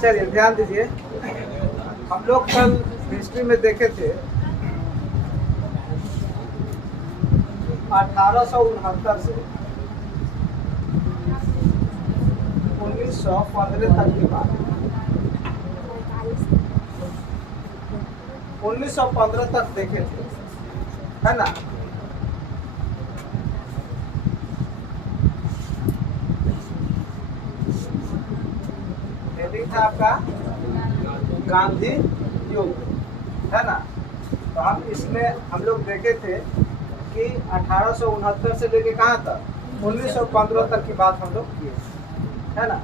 चलिए ध्यान दीजिए, हम लोग कल हिस्ट्री में देखे थे 1869 से 1915 तक की बात, 1915 तक देखे थे, है ना। हेडिंग था आपका गांधी युग, है ना। तो हम इसमें हम लोग देखे थे कि 1869 से लेके कहाँ तक 1915 तक की बात हम लोग किए, है ना।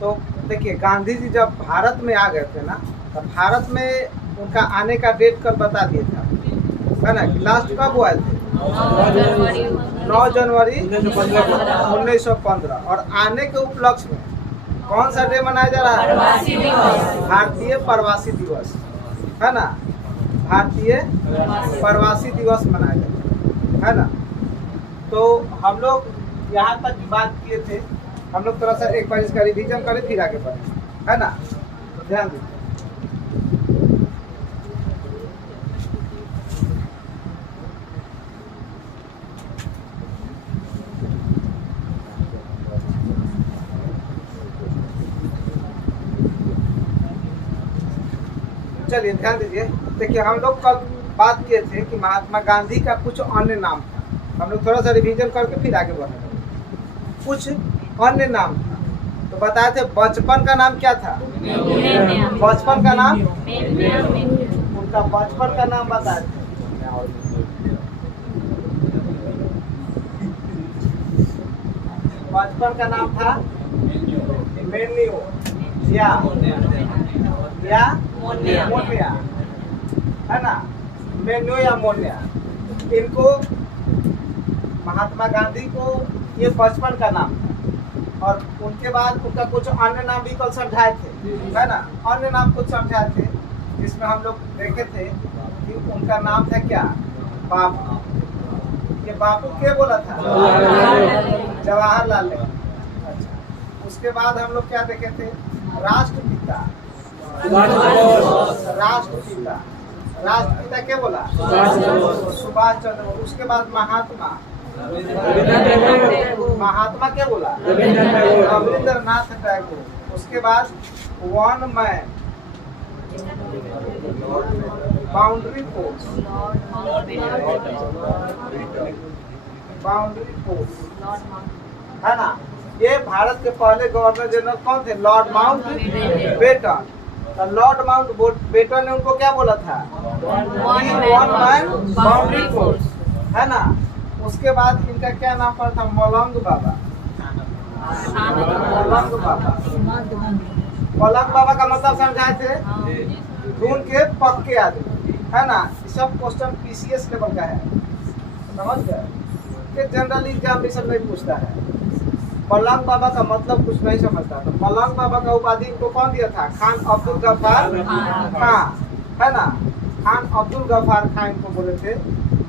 तो देखिए, गांधी जी जब भारत में आ गए थे ना, तो भारत में उनका आने का डेट कल बता दिए थे, है ना, कि लास्ट कब हुआ थे 9 जनवरी 1915। और आने के उपलक्ष्य में कौन सा डे मनाया जा रहा है? भारतीय प्रवासी दिवस, है ना। भारतीय प्रवासी दिवस मनाया जाता है ना। तो हम लोग यहाँ तक की बात किए थे, हम लोग थोड़ा सा एक बार इसका रिवीजन करें फिर आगे बढ़े, है ना। तो ध्यान दीजिए, चलिए ध्यान दीजिए। देखिए, हम लोग कल बात किए थे कि महात्मा गांधी का कुछ अन्य नाम था, हम लोग थोड़ा सा रिवीजन करके फिर आगे बढ़े। कुछ अन्य नाम था, तो बताए थे बचपन का नाम क्या था? बचपन का नाम, उनका बचपन का नाम बताए थे। बचपन का नाम था मेन्यू या मोनिया, है ना। मेन्यू या मोनिया, इनको महात्मा गांधी को ये बचपन का नाम था। और उनके बाद उनका कुछ अन्य नाम भी कल समझाए थे, है ना। अन्य नाम कुछ समझाए थे, जिसमें हम लोग देखे थे कि उनका नाम था क्या? बापू। ये बापू क्या बोला था? जवाहरलाल नेहरू। अच्छा, उसके बाद हम लोग क्या देखे थे? राष्ट्रपिता। राष्ट्रपिता, राष्ट्रपिता क्या बोला? सुभाष चंद्र बोस। उसके बाद महात्मा, महात्मा क्या बोला? रविंद्रनाथ टैगोर। उसके बाद one man, boundary force, boundary force, है ना। ये भारत के पहले गवर्नर जनरल कौन थे? Lord Mountbatten. तो लॉर्ड माउंट बेटन ने उनको क्या बोला था? वन मैन बाउंड्री फोर्स, है ना। उसके बाद इनका क्या नाम पड़ा था? मलंग बाबा। मलंग बाबा, मलंग बाबा का मतलब समझाए थे? खून के पक्के आदमी, है ना। सब क्वेश्चन पीसीएस लेवल का है, समझ गए। जनरल एग्जामिनेशन में पूछता है। मलंग बाबा का मतलब कुछ नहीं समझता, तो मलंग बाबा का उपाधि इनको कौन दिया था? खान अब्दुल गफ्फार खान, है ना। खान अब्दुल गफ्फार खान इनको बोले थे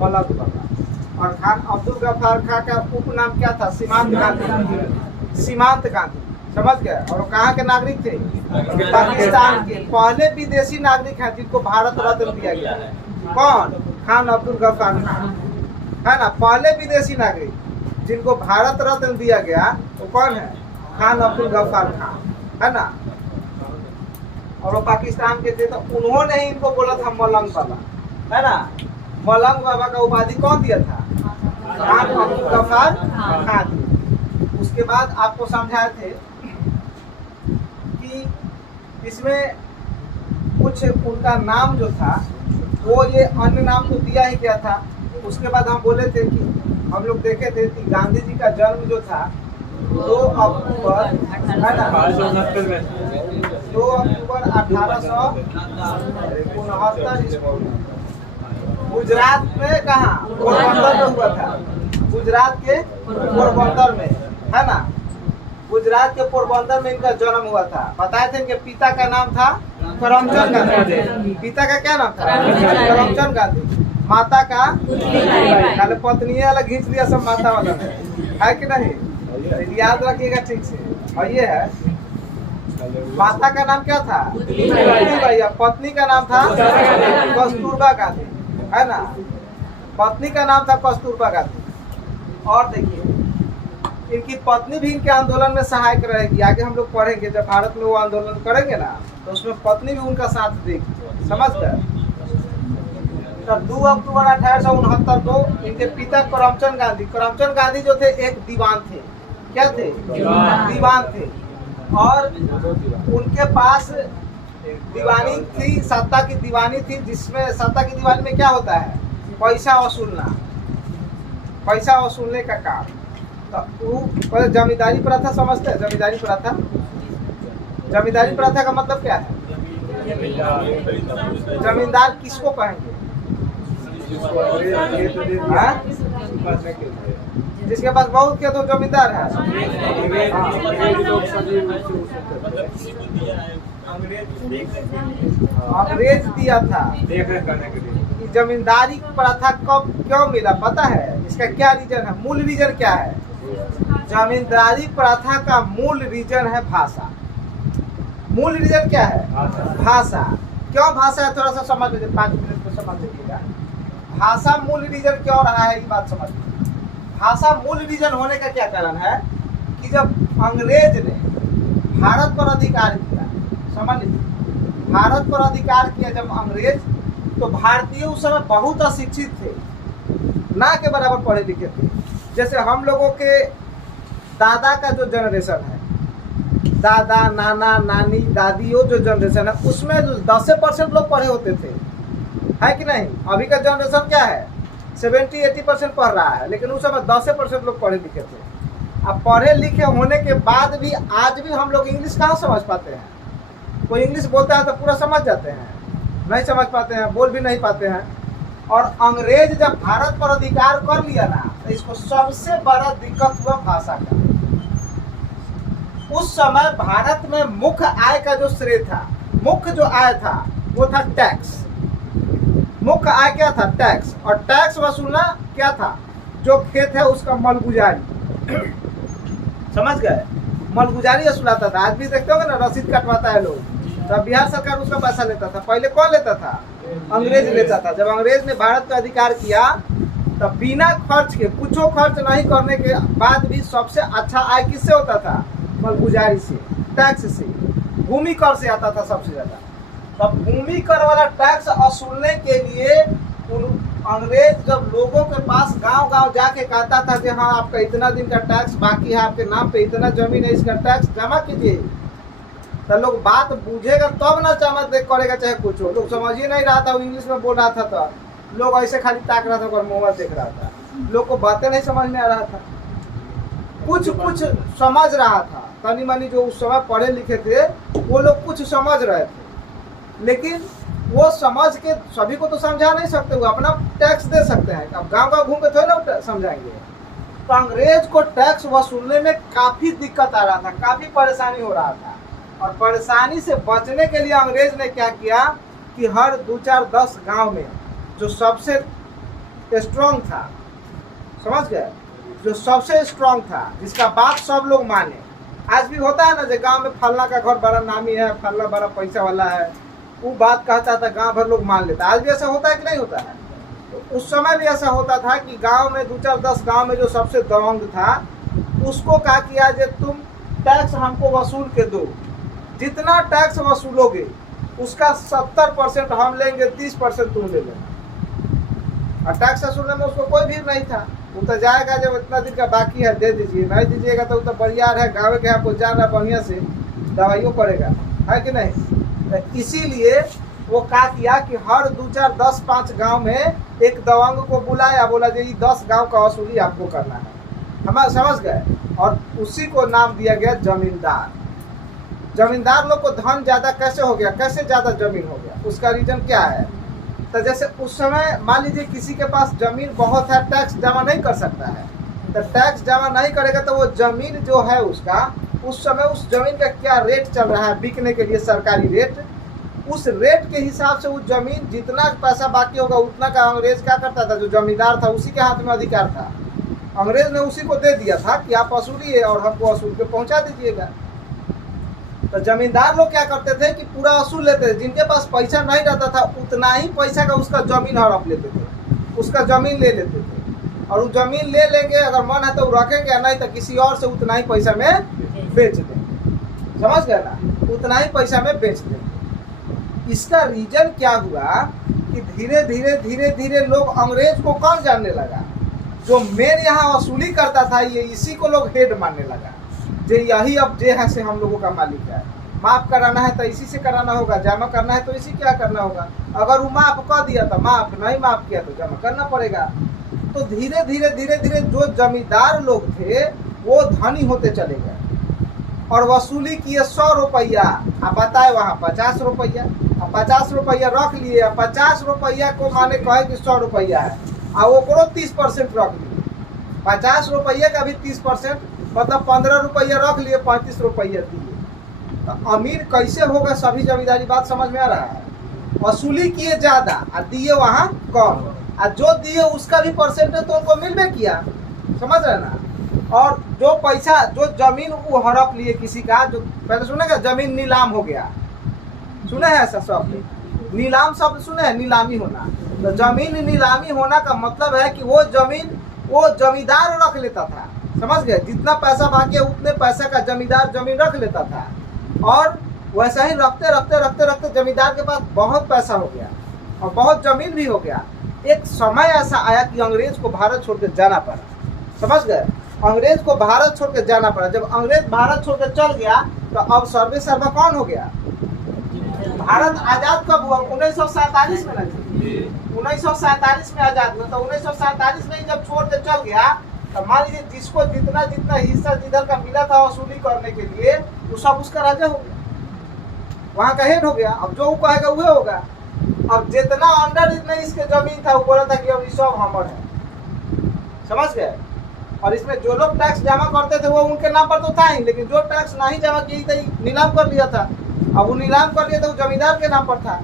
मलंग बाबा। और खान अब्दुल गफ्फार खान का उपनाम क्या था? सीमांत गांधी। सीमांत गांधी, समझ गए। और वो कहाँ के नागरिक थे? पाकिस्तान के पहले विदेशी नागरिक हैं जिनको भारत रत्न दिया गया है। कौन? खान अब्दुल गफ्फार खान, है ना। पहले विदेशी नागरिक जिनको भारत रत्न दिया गया वो कौन है? खान अब्दुल गफ्फार खान, है ना। और वो पाकिस्तान के थे, तो उन्होंने ही इनको बोला था मलंग बाबा, है ना। मलंग बाबा का उपाधि कौन दिया था? खान अब्दुल गफ्फार खान। उसके बाद आपको समझाए थे कि इसमें कुछ उनका नाम जो था वो ये अन्य नाम तो दिया ही गया था। उसके बाद हम बोले थे कि हम लोग देखे थे कि गांधी जी का जन्म जो था 2 अक्टूबर 1869 ईस्वी गुजरात में, कहाँ, पोरबंदर में हुआ था। गुजरात के पोरबंदर में, है ना, गुजरात के पोरबंदर में इनका जन्म हुआ था। बताए थे इनके पिता का नाम था करमचंद गांधी। पिता का क्या नाम था? करमचंद गांधी। माता का पहले पत्नी वाला घींच लिया सब माता वाला है कि नहीं, याद रखिएगा ठीक से। और ये है माता का नाम क्या था? भैया। पत्नी का नाम था कस्तूरबा गांधी, है ना, पत्नी का नाम था कस्तूरबा गांधी। और देखिए इनकी पत्नी भी इनके आंदोलन में सहायक रहेगी। आगे हम लोग पढ़ेंगे जब भारत में वो आंदोलन करेंगे ना, तो उसमें पत्नी भी उनका साथ देगी, समझ गए। तब 2 अक्टूबर 1869 को इनके पिता करमचंद गांधी जो थे एक दीवान थे। क्या थे? दीवान थे। और उनके पास दीवानी थी, सत्ता की दीवानी थी, जिसमें सत्ता की दीवानी में क्या होता है? पैसा वसूलना, पैसा वसूलने का काम। तो जमींदारी प्रथा समझते हैं? जमींदारी प्रथा, जमींदारी प्रथा का मतलब क्या है? जमींदार किसको कहेंगे? जिसके पास बहुत खेत हो जमींदार है। अंग्रेज दिया था जमींदारी प्रथा कब क्यों मिला पता है? इसका क्या रीजन है? मूल रीजन क्या है? जमींदारी प्रथा का मूल रीजन है भाषा। मूल रीजन क्या है? भाषा। क्यों भाषा है? थोड़ा सा समझ लीजिए, 5 मिनट में समझ लीजिएगा। भाषा मूल रीजन क्यों रहा है, ये बात समझ लीजिए। भाषा मूल रीजन होने का क्या कारण है कि जब अंग्रेज ने भारत पर अधिकार किया, समझ लीजिए, भारत पर अधिकार किया जब अंग्रेज, तो भारतीय उस समय बहुत अशिक्षित थे, ना के बराबर पढ़े लिखे थे। जैसे हम लोगों के दादा का जो जनरेशन है, दादा, नाना, नानी, दादी, वो जो जनरेशन है उसमें 10% लोग पढ़े होते थे, है कि नहीं। अभी का जनरेशन क्या है? 70-80% पढ़ रहा है, लेकिन उस समय 10% लोग पढ़े लिखे थे। अब पढ़े लिखे होने के बाद भी आज भी हम लोग इंग्लिश कहाँ समझ पाते हैं? कोई इंग्लिश बोलता है तो पूरा समझ जाते हैं? नहीं समझ पाते हैं, बोल भी नहीं पाते हैं। और अंग्रेज जब भारत पर अधिकार कर लिया ना, तो इसको सबसे बड़ा दिक्कत हुआ भाषा का। उस समय भारत में मुख्य आय का जो श्रेय था, मुख्य जो आय था वो था टैक्स। मुख्य आय क्या था? टैक्स। और टैक्स वसूलना क्या था? जो खेत है उसका मलगुजारी, समझ गए, मलगुजारी वसूलाता था। आज भी देखते होंगे ना, रसीद कटवाता है लोग, तब बिहार सरकार उसका पैसा लेता था। पहले कौन लेता था? अंग्रेज लेता था। जब अंग्रेज ने भारत पर अधिकार किया तब बिना खर्च के, कुछ खर्च नहीं करने के बाद भी सबसे अच्छा आय किससे होता था? मलगुजारी से, टैक्स से, भूमि कर से आता था सबसे ज्यादा। तब भूमि कर वाला टैक्स वसूलने के लिए अंग्रेज जब लोगों के पास गांव-गांव जाके कहता था कि हाँ आपका इतना दिन का टैक्स बाकी है, आपके नाम पे इतना जमीन है, इसका टैक्स जमा कीजिए, तो लोग बात बुझेगा तब ना जमा करेगा, चाहे कुछ हो। लोग समझ ही नहीं रहा था, वो इंग्लिश में बोल रहा था, तो लोग ऐसे खाली ताक रहा था और मोबाइल देख रहा था। लोग को बातें नहीं समझ में आ रहा था, कुछ समझ रहा था। तनी मनी जो उस समय पढ़े लिखे थे वो लोग कुछ समझ रहे थे, लेकिन वो समझ के सभी को तो समझा नहीं सकते, वो अपना टैक्स दे सकते हैं। अब गांव-गांव घूम के थोड़ी ना समझाएंगे। तो अंग्रेज को टैक्स वसूलने में काफी दिक्कत आ रहा था, काफी परेशानी हो रहा था। और परेशानी से बचने के लिए अंग्रेज ने क्या किया कि हर 2-4-10 गांव में जो सबसे स्ट्रॉन्ग था, समझ गए, जो सबसे स्ट्रॉन्ग था, जिसका बात सब लोग माने। आज भी होता है ना, जो गांव में फलना का घर बड़ा नामी है, फलना बड़ा पैसा वाला है, वो बात कहता था, गांव भर लोग मान लेता। आज भी ऐसा होता है कि नहीं होता है? तो उस समय भी ऐसा होता था कि गांव में 2-4-10 गांव में जो सबसे दबंग था उसको कहा कि आज तुम टैक्स हमको वसूल के दो, जितना टैक्स वसूलोगे उसका 70% हम लेंगे, 30% तुम ले लेना। और टैक्स वसूलने में उसको कोई भीड़ नहीं था, वो तो जाएगा जब इतना दिन का बाकी है दे दीजिए, नहीं दीजिएगा तो बरियार है, गाँव के आपको जाना बढ़िया से दवाइयों पड़ेगा, है कि नहीं। इसीलिए वो क्या किया कि हर 2-4-10-5 गांव में एक दबंग को बुलाया, बोला जी 10 गांव का वसूली आपको करना है, हम समझ गए। और उसी को नाम दिया गया जमींदार। जमींदार लोग को धन ज्यादा कैसे हो गया, कैसे ज्यादा जमीन हो गया, उसका रीजन क्या है? तो जैसे उस समय मान लीजिए किसी के पास जमीन बहुत है, टैक्स जमा नहीं कर सकता है, तो टैक्स जमा नहीं करेगा तो वो जमीन जो है उसका, उस समय उस जमीन का क्या रेट चल रहा है बिकने के लिए, सरकारी रेट, उस रेट के हिसाब से उस जमीन जितना पैसा बाकी होगा उतना का अंग्रेज क्या करता था, जो जमींदार था उसी के हाथ में अधिकार था। अंग्रेज ने उसी को दे दिया था कि आप वसूलिए और हमको वसूल के पहुंचा दीजिएगा। तो जमींदार लोग क्या करते थे कि पूरा वसूल लेते थे, जिनके पास पैसा नहीं रहता था उतना ही पैसा का उसका जमीन हड़प लेते थे, उसका जमीन ले लेते थे, और वो जमीन ले लेंगे, अगर मन है तो वो रखेंगे, नहीं तो किसी और से उतना ही पैसा में बेच देंगे, समझ गए ना, उतना ही पैसा में बेच देंगे। इसका रीजन क्या हुआ कि धीरे धीरे धीरे धीरे लोग अंग्रेज को कौन जानने लगा, जो मेन यहाँ वसूली करता था ये इसी को लोग हेड मानने लगा, जे यही अब जे है से हम लोगों का मालिक है, माफ कराना है तो इसी से कराना होगा, जमा करना है तो इसी क्या करना होगा, अगर वो माफ कर दिया तो माफ, नहीं माफ किया तो जमा करना पड़ेगा। तो धीरे धीरे धीरे धीरे जो जमींदार लोग थे वो धनी होते चले गए और वसूली किए 100 रुपया, आप बताए वहाँ 50 रुपया, अब 50 रुपया रख लिए, 50 रुपया को माने कहे कि 100 रुपया है, और वो 30% रख लिए, 50 रुपया का भी 30%, मतलब 15 रुपया रख लिए, 35 रुपया दिए। तो अमीर कैसे होगा सभी जमींदारी, बात समझ में आ रहा है? वसूली किए ज्यादा और दिए वहाँ कम, और जो दिए उसका भी परसेंटेज तो उनको मिलने किया, समझ रहे ना। और जो पैसा, जो जमीन वो हड़प लिए किसी का, जो पहले सुने का जमीन नीलाम हो गया, सुने हैं ऐसा शब्द, नीलाम शब्द सुने हैं, नीलामी होना। तो जमीन नीलामी होना का मतलब है कि वो जमीन वो जमींदार रख लेता था, समझ गए, जितना पैसा बाकी है उतने पैसा का जमींदार जमीन रख लेता था, और वैसा ही रखते रखते रखते रखते जमींदार के पास बहुत पैसा हो गया और बहुत जमीन भी हो गया। एक समय ऐसा आया कि अंग्रेज को भारत छोड़ के जाना पड़ा, समझ गए, अंग्रेज को भारत छोड़ के जाना पड़ा। जब अंग्रेज भारत छोड़ के चल गया तो अब सर्वे सर्वा कौन हो गया? भारत आजाद कब हुआ? 1947 में नहीं, 1947 में आजाद हुआ। तो 1947 में जब छोड़ के चल गया तो मान लीजिए जिसको जितना जितना हिस्सा जिधर का मिला था वसूली करने के लिए वो सब उसका राजा हो गया, वहाँ का हेड हो गया। अब जो वो कहेगा वह होगा। अब जितना अंडर जितने इसके जमीन था वो बोला था कि अब ये सब हमर है, समझ गए। और इसमें जो लोग टैक्स जमा करते थे वो उनके नाम पर तो था ही, लेकिन जो टैक्स नहीं जमा किए थे नीलाम कर लिया था। अब वो नीलाम कर लिया था, वो जमींदार के नाम पर था,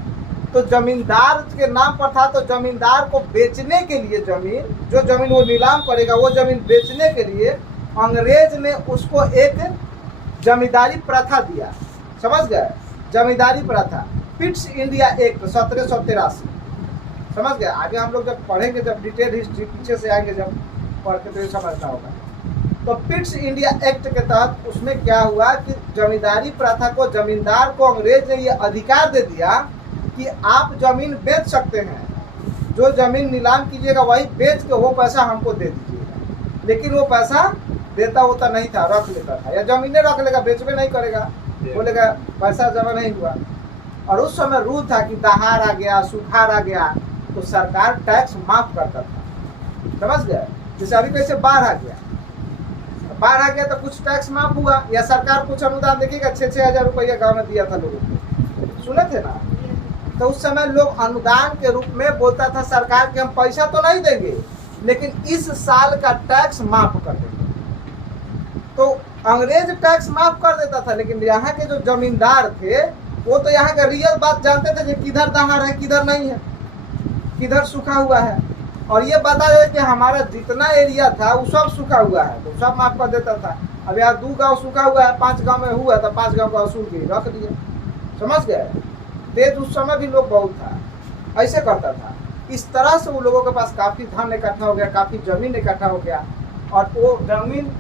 तो जमींदार के नाम पर था। तो जमींदार को बेचने के लिए जमीन, जो जमीन वो नीलाम करेगा वो जमीन बेचने के लिए अंग्रेज ने उसको एक जमींदारी प्रथा दिया, समझ गए, जमींदारी प्रथा, पिट्स इंडिया एक्ट 1783, समझ गए। आगे हम लोग जब पढ़ेंगे, जब डिटेल हिस्ट्री पीछे से आएंगे, जब पढ़ के तो ये समझना होगा। तो पिट्स इंडिया एक्ट के तहत उसमें क्या हुआ कि जमींदारी प्रथा को, जमींदार को अंग्रेज ने ये अधिकार दे दिया कि आप जमीन बेच सकते हैं, जो जमीन नीलाम कीजिएगा वही बेच के वो पैसा हमको दे दीजिएगा। लेकिन वो पैसा देता होता नहीं था, रख लेता था, या जमीनें रख लेगा, बेचबे नहीं करेगा, बोलेगा पैसा जमा नहीं हुआ। और उस समय रूल था कि दहाड़ आ गया, सुखाड़ आ गया तो सरकार टैक्स माफ करता था, समझ गए। जैसे अभी कैसे बाढ़ आ गया, बाढ़ आ गया तो कुछ टैक्स माफ हुआ, या सरकार कुछ अनुदान देखिएगा 6-6 हजार रुपया गाँव में दिया था लोगों को, सुने थे ना। तो उस समय लोग अनुदान के रूप में बोलता था सरकार के हम पैसा तो नहीं देंगे लेकिन इस साल का टैक्स माफ कर देंगे। तो अंग्रेज टैक्स माफ कर देता था, लेकिन यहाँ के जो जमींदार थे वो तो यहाँ का रियल बात जानते थे कि किधर दहाड़ है, किधर नहीं है, किधर सूखा हुआ है। और ये बता दे कि हमारा जितना एरिया था वो सब सूखा हुआ है, तो सब माफ कर देता था। अब यहाँ 2 गांव सूखा हुआ है, 5 गांव में हुआ तो 5 गांव का वसूल के रख दिया, समझ गए। तेज उस समय भी लोग बहुत था, ऐसे करता था। इस तरह से वो लोगों के पास काफ़ी धन इकट्ठा हो गया, काफ़ी जमीन इकट्ठा हो गया। और वो जमीन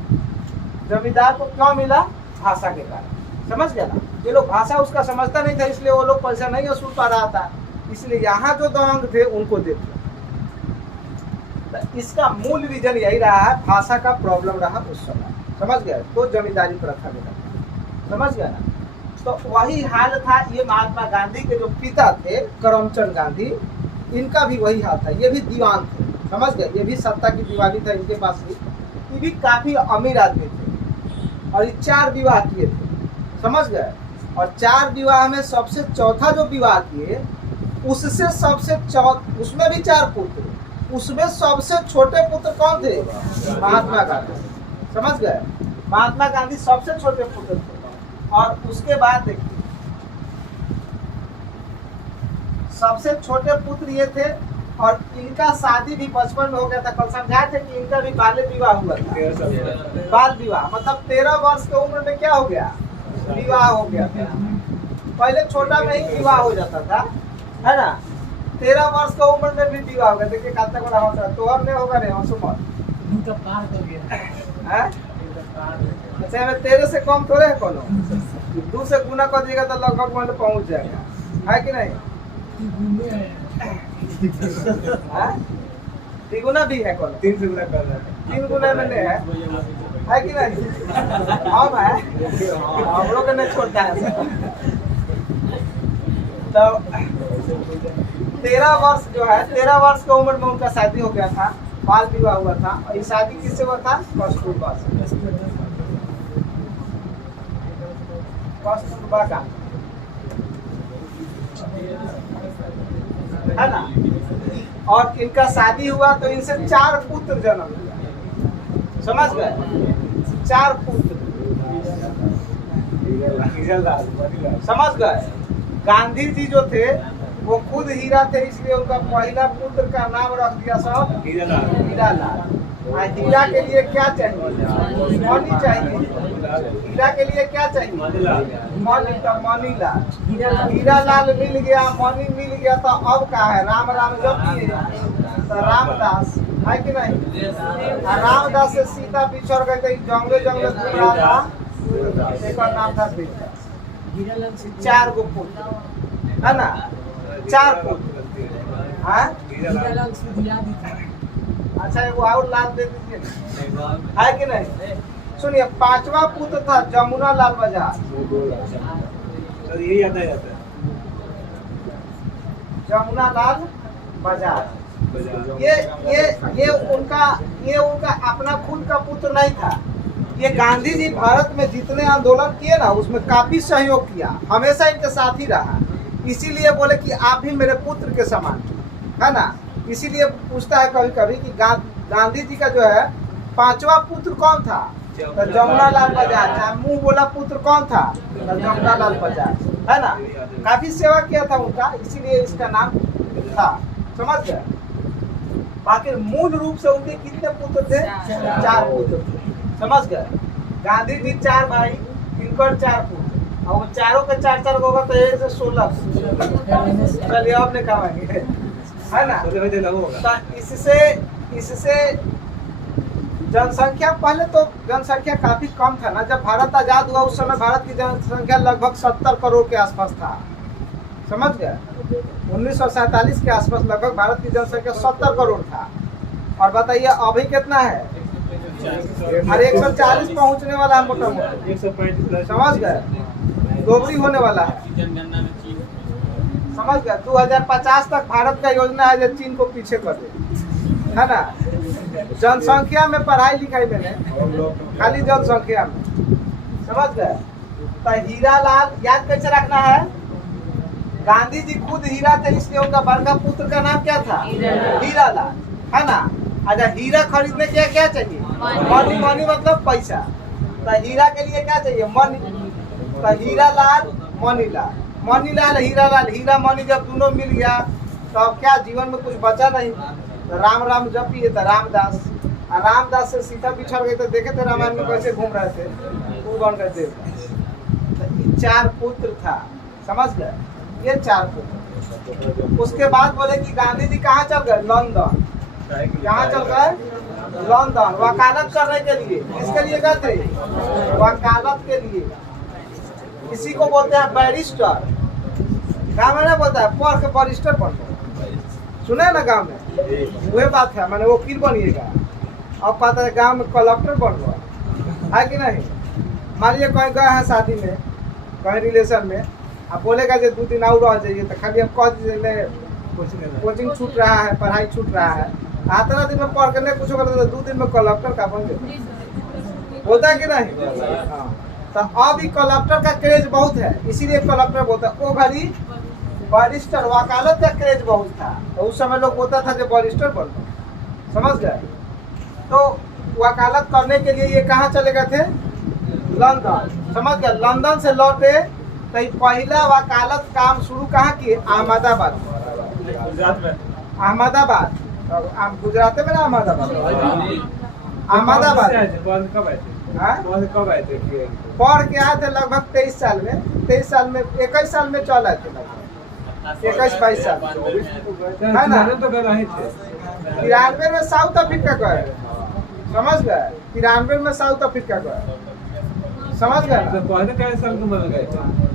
जमींदार को क्यों मिला? भाषा के कारण, समझ गया ना। ये लोग भाषा उसका समझता नहीं था, इसलिए वो लोग पैसा नहीं वसूल पा रहा था, इसलिए यहाँ जो दबंग थे उनको दे दिया। इसका मूल रीजन यही रहा है, भाषा का प्रॉब्लम रहा उस समय, समझ गया। तो जमींदारी प्रथा में, समझ गया ना। तो वही हाल था। ये महात्मा गांधी के जो पिता थे करमचंद गांधी, इनका भी वही हाल था। ये भी दीवान थे, समझ गए, ये भी सत्ता की दीवानी था इनके पास भी। ये भी काफी अमीर आदमी थे और ये 4 विवाह किए थे, समझ गए। और 4 विवाह में सबसे चौथा जो विवाह किए उससे उसमें भी 4 पुत्र, उसमें सबसे छोटे पुत्र कौन थे? महात्मा गांधी, समझ गए। महात्मा गांधी सबसे छोटे पुत्र थे। और उसके बाद देखिए सबसे छोटे पुत्र ये थे और इनका शादी भी बचपन में हो गया था। कल समझाए थे कि इनका भी बाल्य विवाह हुआ था। बाल विवाह मतलब 13 वर्ष की उम्र में क्या हो गया? विवाह हो गया था। पहले छोटा में ही विवाह हो जाता था, है ना। 13 वर्ष की उम्र में भी विवाह हो गया। देखिए कितना बड़ा होता है। तो और नहीं होगा, नहीं हंसो मत। अच्छा मैं 13 से कम थोड़े है कोनो, 2 से गुना कर दिएगा तो लगभग मतलब पहुंच जाएगा, है कि नहीं? तिगुना भी है कोनो, 3 से गुना कर रहा है, 3 गुना में नहीं है कि नहीं? हम है, हम लोग नहीं छोड़ता है। तो 13 वर्ष जो है, 13 वर्ष की उम्र में उनका शादी हो गया था, बाल विवाह हुआ था। और ये शादी किससे हुआ था? कस्तूरबा से, कस्तूरबा का, है ना। और इनका शादी हुआ तो इनसे 4 पुत्र जन्म लिया, समझ गए। 4 पुत्र, समझ गए। गांधी जी जो थे वो खुद हीरा थे, इसलिए उनका पहला पुत्र का नाम रख दिया सब हीरा लाल। हीरा के लिए क्या चाहिए? मनी चाहिए। हीरा के लिए क्या चाहिए? मनी। तो मनी लाल, हीरा लाल मिल गया, मनी मिल गया। तो अब क्या है? राम राम जब किए तो रामदास, है कि नहीं? रामदास से सीता बिछड़ गए थे, जंगले जंगले घूम रहा था, एक नाम था सीता। 4 गो पुत्र, है ना, 4 पुत्र। अच्छा एगो और लाल दे दीजिए, है कि नहीं? सुनिए 5वां पुत्र था जमुना लाल बजाज। यही आता है जमुना लाल बजाज। ये उनका अपना खुद का पुत्र नहीं था। ये गांधी जी भारत में जितने आंदोलन किए ना उसमें काफी सहयोग किया, हमेशा इनके साथ ही रहा। इसीलिए बोले कि आप भी मेरे पुत्र के समान, है ना। इसीलिए पूछता है कभी कभी कि गांधी जी का जो है 5वां पुत्र कौन था? तो जमुना लाल बजाज। मुंह बोला पुत्र कौन था? तो जमुना लाल बजाज, है ना। काफी सेवा किया था उनका, इसीलिए इसका नाम था, समझ गए। बाकी मूल रूप से उनके कितने पुत्र थे? 4 पुत्र थे, समझ गए। गांधी जी 4 भाई, इनकर 4 पुत्र, और वो चारों के 4 होगा तो 1 से 16। चलिए अब नहीं कमाएंगे, है ना। तो इससे जनसंख्या, पहले तो जनसंख्या काफी कम था ना। जब भारत आजाद हुआ उस समय भारत की जनसंख्या लगभग 70 करोड़ के आसपास था, समझ गए। 1947 के आसपास लगभग भारत की जनसंख्या 70 करोड़ था। और बताइए अभी कितना है? अरे 140 पहुंचने वाला है, मोटा मोटा 135, समझ गए। दोगुनी होने वाला है, समझ गए। 2050 तक भारत का योजना है जो चीन को पीछे कर दे, है ना। जनसंख्या में, पढ़ाई लिखाई में नहीं, खाली जनसंख्या में, समझ गए। तो हीरा लाल याद कैसे रखना है? गांधी जी खुद हीरा थे, इसलिए उनका बड़का पुत्र का नाम क्या था? हीरा लाल, है ना। अच्छा हीरा खरीदने के क्या चाहिए? मनी। मनी मतलब पैसा। तो हीरा के लिए क्या चाहिए? मनी। तो हीरा लाल, मनी लाल, मनी लाल, हीरा लाल। हीरा मनी जब दोनों मिल गया तो अब क्या जीवन में कुछ बचा नहीं। तो राम राम जब पिए तो रामदास, और रामदास से सीता बिछड़ गई तो देखे थे रामायण में कैसे घूम रहे थे, वो बन गए देवदास। तो 4 पुत्र था, समझ गए। ये 4 पुत्र। उसके बाद बोले कि गांधी जी कहाँ चल गए? लंदन। कहाँ चल गए? लंदन, वकालत करने के लिए। किसके लिए गए थे? वकालत के लिए। इसी को बोलते हैं बैरिस्टर। गाँव में ना बोलता है पढ़ के बैरिस्टर बनते, सुने ना गाँव में, वही बात है। मैंने वकील बनिएगा, अब पता है गाँव में कलेक्टर बन गया, है कि नहीं। मान लीजिए कहीं गए हैं शादी में, कहीं रिलेशन में, आप बोलेगा जो 2 दिन और रह जाइए तो खाली आप कह दीजिए कोचिंग छूट रहा है, पढ़ाई छूट रहा है, आतना दिन में पढ़ के नहीं कुछ करते तो 2 दिन में कलेक्टर का बन गए, होता है कि नहीं? हाँ। तो अब ही कलेक्टर का क्रेज बहुत है, इसीलिए कलेक्टर बोलता है। वो घड़ी बैरिस्टर वकालत का क्रेज बहुत था, तो उस समय लोग बोलता था जो बैरिस्टर बन, समझ गए? तो वकालत करने के लिए ये कहाँ चले गए थे? लंदन, समझ गए? लंदन से लौटे तो पहला वकालत काम शुरू कहाँ किए? अहमदाबाद, गुजरात में। अहमदाबाद, गुजरात में ना? अहमदाबाद, अहमदाबाद कब आए थे? पढ़ के आए थे लगभग 23 साल में, 23 साल में, 21 साल में चल आए थे, लगभग 21-22 साल है ना। 93 में साउथ अफ्रीका गए, समझ गए? 93 में साउथ अफ्रीका गए, समझ गए?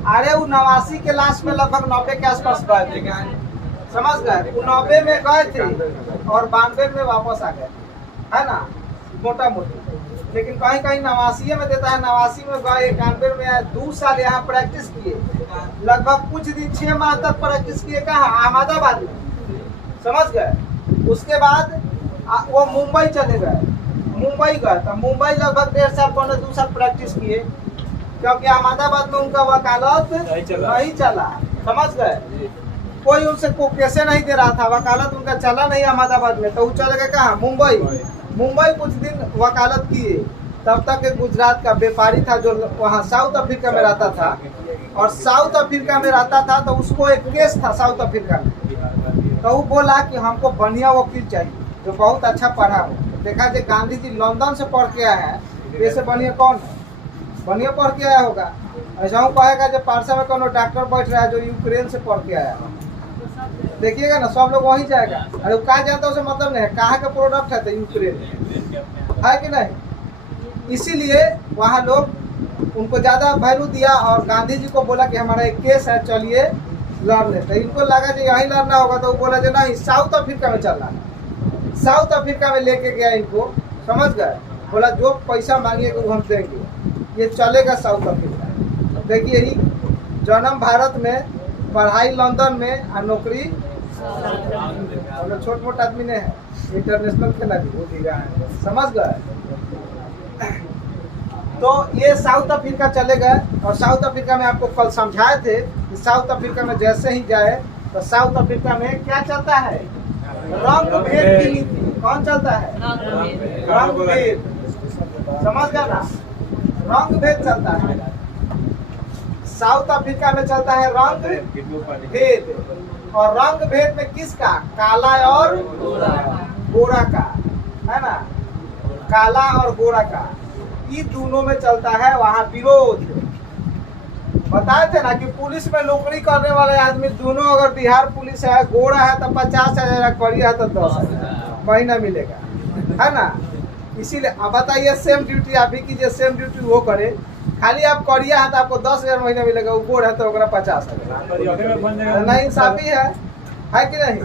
अरे वो 89 के लास्ट में लगभग 90 के आसपास गए थे, समझ गए? वो 90 में गए थे और 92 में वापस आ गए, है ना, मोटा मोटी। लेकिन कहीं कहीं 89 में देता है, 89 में गए, 91 में आए, 2 साल यहाँ प्रैक्टिस किए, लगभग कुछ दिन 6 माह तक प्रैक्टिस किए, कहाँ? अहमदाबाद में, समझ गए? उसके बाद वो मुंबई चले गए, मुंबई गए तो मुंबई लगभग 1.5 साल, 2 साल प्रैक्टिस किए, क्योंकि अहमदाबाद में उनका वकालत नहीं चला, समझ गए? कोई उनसे कैसे नहीं दे रहा था, वकालत उनका चला नहीं अहमदाबाद में, तो वो चले गए कहाँ? मुंबई। मुंबई कुछ दिन वकालत किए, तब तक एक गुजरात का व्यापारी था जो वहाँ साउथ अफ्रीका में रहता था, और साउथ अफ्रीका में रहता था तो उसको एक केस था साउथ अफ्रीका में, तो वो बोला कि हमको बढ़िया वकील चाहिए जो बहुत अच्छा पढ़ा हो। देखा कि गांधी जी लंदन से पढ़ के आए हैं, इससे बढ़िया कौन है? बढ़िया पढ़ के आया होगा। ऐसा हूँ कहेगा जो पारसा में कौन डॉक्टर बैठ रहा है जो यूक्रेन से पढ़ के आया, देखिएगा ना, सब लोग वहीं जाएगा। अरे वो कहाँ जाता है उसे मतलब नहीं है, कहाँ का प्रोडक्ट है तो यूक्रेन है कि नहीं? इसीलिए वहाँ लोग उनको ज़्यादा वैल्यू दिया, और गांधी जी को बोला कि हमारा एक केस है, चलिए लड़ लेते। इनको लगा कि यहीं लड़ना होगा, तो वो बोला जो नहीं, साउथ अफ्रीका में चलना है। साउथ अफ्रीका में लेके गया इनको, समझ गए? बोला जो पैसा मांगिएगा वो हम देंगे, ये चलेगा साउथ अफ्रीका। देखिए ही जन्म भारत में, पढ़ाई लंदन में, और नौकरी छोट मोट आदमी ने है, इंटरनेशनल खेला भी, समझ गए? तो ये साउथ अफ्रीका चले गए, और साउथ अफ्रीका में आपको कल समझाए थे कि साउथ अफ्रीका में जैसे ही जाए तो साउथ अफ्रीका में क्या चलता है? रंग भेद की नीति। कौन चलता है? रंग भेद, समझ गया ना? रंग भेद चलता है साउथ अफ्रीका में, चलता है रंग भेद। और रंग भेद में किसका? काला और गोरा का, है ना? काला और गोरा का, ये दोनों में चलता है वहाँ विरोध। बताए थे ना कि पुलिस में नौकरी करने वाले आदमी दोनों, अगर बिहार पुलिस है, गोरा है तो 50,000, करिया है तो 10,000 महीना मिलेगा, है ना? इसीलिए अब बताइए, सेम ड्यूटी आप भी कीजिए, सेम ड्यूटी वो करे, खाली आप करिया है तो आपको 10,000 महीना मिलेगा, वो गोर है तो 50,000। नहीं, इंसाफी है कि नहीं?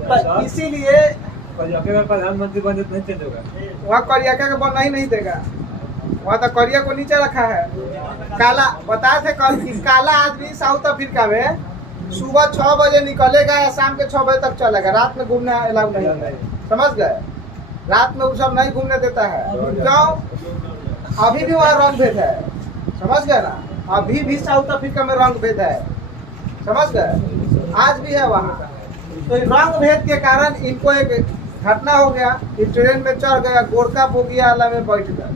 तो इसीलिए प्रधानमंत्री बन नहीं चेंज होगा, वहाँ करिया का बन नहीं देगा, वहाँ तो करिया को नीचे रखा है। काला बताए थे कल कि काला आदमी साउथ अफ्रीका में सुबह 6 बजे निकलेगा या शाम के 6 बजे तक चलेगा, रात में घूमना अलाउ नहीं है, समझ गए? रात में वो सब नहीं घूमने देता है। क्यों? अभी भी वहाँ रंग भेद है, समझ गए ना? अभी भी साउथ अफ्रीका में रंग भेद है, समझ गए? आज भी है वहाँ। तो रंग भेद के कारण इनको एक घटना हो गया, इस ट्रेन में चढ़ गया, गोरखा बोगिया वाला में बैठ गया,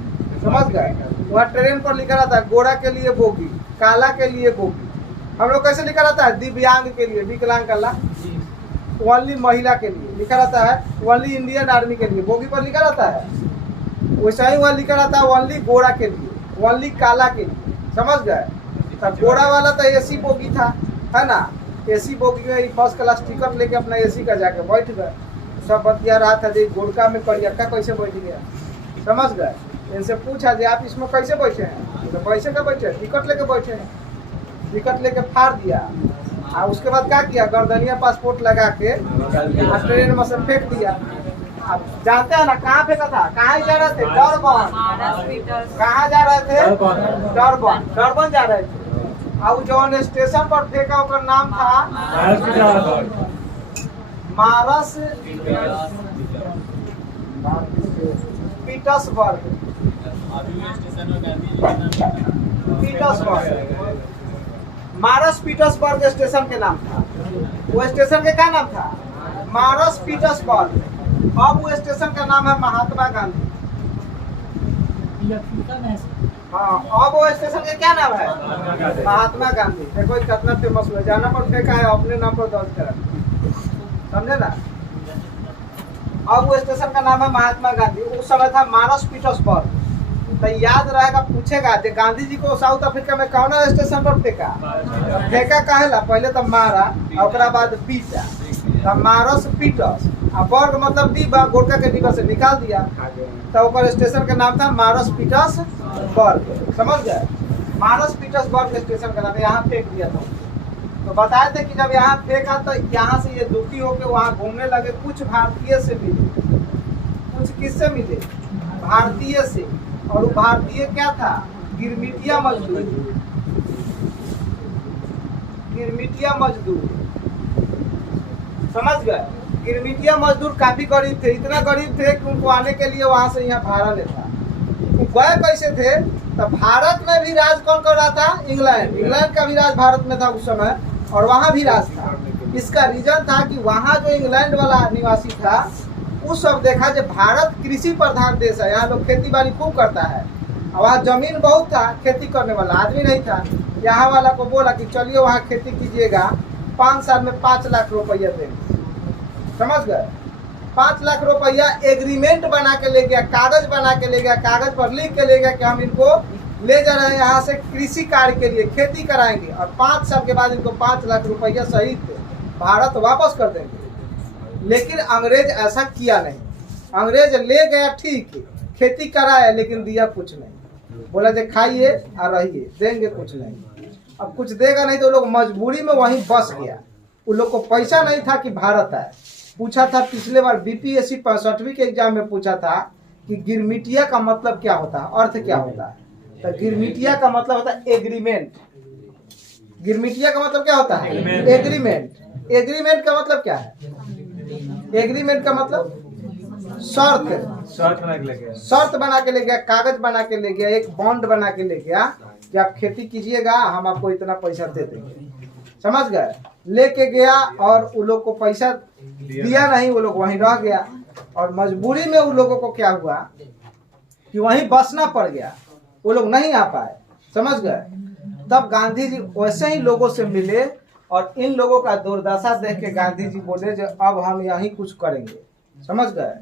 समझ गए? वहाँ ट्रेन पर लिखा रहता है गोरा के लिए बोगी, काला के लिए बोगी। हम लोग कैसे लिखा रहता है? दिव्यांग के लिए, विकलांग काला, ओनली महिला के लिए लिखा रहता है, ओनली इंडियन आर्मी के लिए बोगी पर लिखा रहता है। वैसा ही वहाँ लिखा रहता है ओनली गोरा के लिए, ओनली काला के लिए, समझ गए? तो गोरा वाला तो एसी बोगी था, है ना? एसी बोगी में फर्स्ट क्लास टिकट लेके अपना एसी का जाके बैठ गए। सब बतिया रहा था जी गोरखा में करियक्का कैसे बैठ गया, समझ गए? इनसे पूछा जी आप इसमें कैसे बैठे हैं? तो पैसे का बैठे, टिकट लेके बैठे हैं। टिकट लेके फाड़ दिया, और उसके बाद क्या किया? गर्दनिया पासपोर्ट लगा के ट्रेन में से फेंक दिया। अब जानते हैं ना कहाँ फेंका था, कहाँ जा रहे थे? डरबन। कहाँ जा रहे थे? डरबन। डरबन जा रहे थे। अब जो स्टेशन पर फेंका उसका नाम था मारस पीटर्सबर्ग। मारस पीटर्सबर्ग स्टेशन के नाम था। वो स्टेशन के क्या नाम था? मारस पीटर्सबर्ग। अब वो स्टेशन का नाम है महात्मा गांधी। हाँ, अब वो स्टेशन का क्या नाम है? महात्मा गांधी। देखो कितना फेमस हुआ, जाना पर फेंका है अपने नाम पर दर्ज करा, समझे ना। अब वो स्टेशन का नाम है महात्मा गांधी। उस समय था मारस पीटर्सबर्ग। तो याद रहेगा, पूछेगा कि गांधी जी को साउथ अफ्रीका में कौन स्टेशन पर फेंका? फेंका काहेला? पहले तो मारा और उसके बाद पीटा, तो मारस पीटर्स। अब बर्ग मतलब डिब्बा, गोरका के डिब्बा से निकाल दिया, तो ऊपर स्टेशन का नाम था मारस पीटर्सबर्ग। समझ गए? मारस पीटर्सबर्ग स्टेशन का नाम यहाँ फेंक दिया था। तो बताए थे कि जब यहाँ फेंका तो यहाँ से ये दुखी होकर वहाँ घूमने लगे। कुछ भारतीय से मिले, कुछ किससे मिले? भारतीय से। और वो भारतीय क्या था? गिरमिटिया मजदूर। गिरमिटिया मजदूर, समझ गए? गिरमिटिया मजदूर काफी गरीब थे, इतना गरीब थे कि उनको आने के लिए वहां से यहाँ भाड़ा लेता। गए कैसे थे? तो भारत में भी राज कौन कर रहा था? इंग्लैंड। इंग्लैंड का भी राज भारत में था उस समय, और वहाँ भी राज था। इसका रीजन था कि वहाँ जो इंग्लैंड वाला निवासी था उस सब देखा जो भारत कृषि प्रधान देश है, यहाँ लोग खेती बाड़ी खूब करता है, और वहाँ जमीन बहुत था, खेती करने वाला आदमी नहीं था। यहाँ वाला को बोला कि चलिए वहाँ खेती कीजिएगा, 5 साल में 5 लाख रुपया देंगे। समझ गए? 5 लाख रुपया एग्रीमेंट बना के ले गया, कागज बना के ले गया, कागज पर लिख के ले गया कि हम इनको ले जा रहे हैं यहाँ से कृषि कार्य के लिए, खेती कराएंगे, और 5 साल के बाद इनको 5 लाख रुपया सहित भारत वापस कर देंगे। लेकिन अंग्रेज ऐसा किया नहीं। अंग्रेज ले गया, ठीक, खेती कराया, लेकिन दिया कुछ नहीं। बोला जे खाइए और रहिए, देंगे कुछ नहीं। अब कुछ देगा नहीं तो लोग मजबूरी में वहीं बस गया। उन लोग को पैसा नहीं था कि भारत है। पूछा था पिछले बार बीपीएससी 65वीं के एग्जाम में पूछा था कि गिरमिटिया का मतलब क्या होता है, अर्थ क्या होता है? तो गिरमिटिया का मतलब होता है एग्रीमेंट। गिरमिटिया का मतलब क्या होता है? एग्रीमेंट। एग्रीमेंट का मतलब क्या है? एग्रीमेंट का मतलब शर्त बना के ले गया, कागज बना के ले गया, एक बॉन्ड बना के ले गया कि आप खेती कीजिएगा, हम आपको इतना पैसा दे देंगे। समझ गए? लेके गया और उन लोग को पैसा दिया नहीं, वो लोग वहीं रह गया, और मजबूरी में उन लोगों को क्या हुआ कि वहीं बसना पड़ गया, वो लोग नहीं आ पाए। समझ गए? तब गांधी जी वैसे ही लोगों से मिले, और इन लोगों का दुर्दशा देख के गांधी जी बोले जो अब हम यहीं कुछ करेंगे। समझ गए?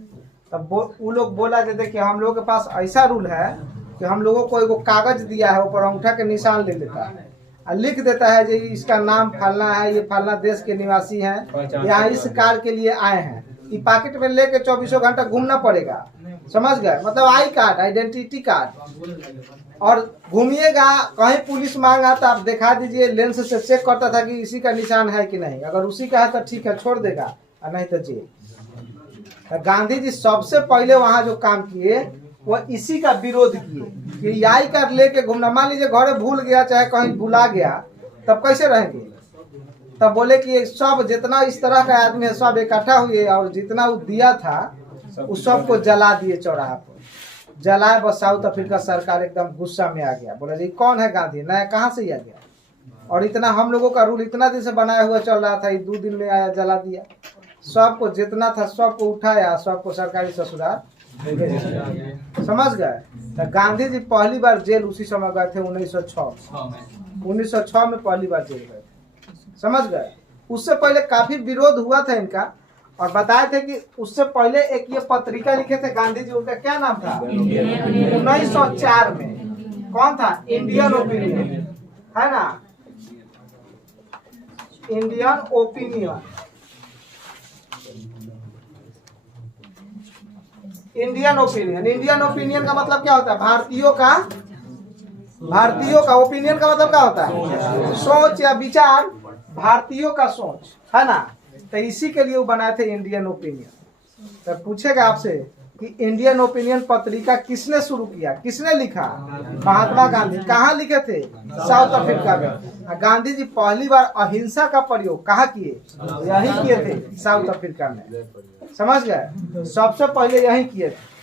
तब वो लोग बोला कि देखिए हम लोगों के पास ऐसा रूल है कि हम लोगों को एगो कागज दिया है, ऊपर अंगूठा के निशान ले लेता है और लिख देता है कि इसका नाम फलना है, ये फलना देश के निवासी हैं, यहाँ इस कार्य के लिए आए हैं। ये पॉकेट में लेके 24 घंटा घूमना पड़ेगा। समझ गए? मतलब आई कार्ड, आइडेंटिटी कार्ड। और घूमिएगा, कहीं पुलिस मांगा तो आप दिखा दीजिए, लेंस से चेक करता था कि इसी का निशान है कि नहीं। अगर उसी का है तो ठीक है, छोड़ देगा, और नहीं तो जेल। गांधी जी सबसे पहले वहां जो काम किए वो इसी का विरोध किए कि आई कार्ड लेके घूमना। मान लीजिए घरे भूल गया, चाहे कहीं भुला गया, तब कैसे रहेंगे? तब बोले कि सब जितना इस तरह का आदमी है सब इकट्ठा हुए, और जितना वो दिया था उस सबको जला दिए चौराहा पर। जलाए, बस साउथ अफ्रीका सरकार एकदम गुस्सा में आ गया, बोले जी कौन है गांधी, नया कहाँ से आ गया? और इतना हम लोगों का रूल इतना दिन से बनाया हुआ चल रहा था, 2 दिन में आया जला दिया। सबको जितना था सबको उठाया, सबको सरकारी ससुराल। समझ गए? तो गांधी जी पहली बार जेल उसी समय गए थे 1906 में पहली बार जेल गए थे। समझ गए? उससे पहले काफी विरोध हुआ था इनका, और बताए थे कि उससे पहले एक ये पत्रिका लिखे थे गांधी जी, उनका क्या नाम था? 1904 में। कौन था? इंडियन ओपिनियन, है ना? Indian opinion. Indian opinion. Indian opinion का मतलब क्या होता है? भारतीयों का ओपिनियन का मतलब क्या होता है? सोच या विचार, भारतीयों का सोच, है ना? तो इसी के लिए वो बनाए थे इंडियन ओपिनियन। तो पूछेगा आपसे कि इंडियन ओपिनियन पत्रिका किसने शुरू किया, किसने लिखा? महात्मा गांधी। कहाँ लिखे थे? साउथ अफ्रीका में। गांधी जी पहली बार अहिंसा का प्रयोग कहाँ किए? यही किए थे, साउथ अफ्रीका में। समझ गए? सबसे पहले यही किए थे।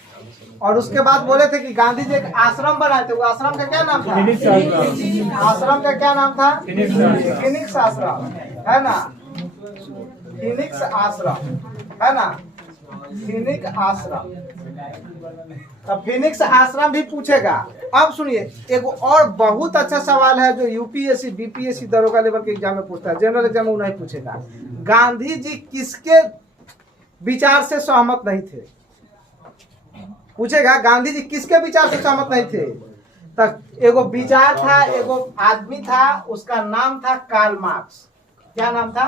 और उसके बाद बोले थे कि गांधी जी एक आश्रम बनाए थे। वो आश्रम का क्या नाम था? आश्रम का क्या नाम था? फिनिक्स आश्रम, है ना? फिनिक्स आश्रम, है ना? फिनिक्स आश्रम। तो फिनिक्स आश्रम भी पूछेगा। अब सुनिए, एक और बहुत अच्छा सवाल है जो यूपीएससी बीपीएससी दरोगा लेवल के एग्जाम में पूछता है, जनरल एग्जाम में नहीं पूछेगा। गांधी जी किसके विचार से सहमत नहीं थे? पूछेगा गांधी जी किसके विचार से सहमत नहीं थे? तक एगो विचार था, एगो आदमी था, उसका नाम था कार्ल मार्क्स। क्या नाम था?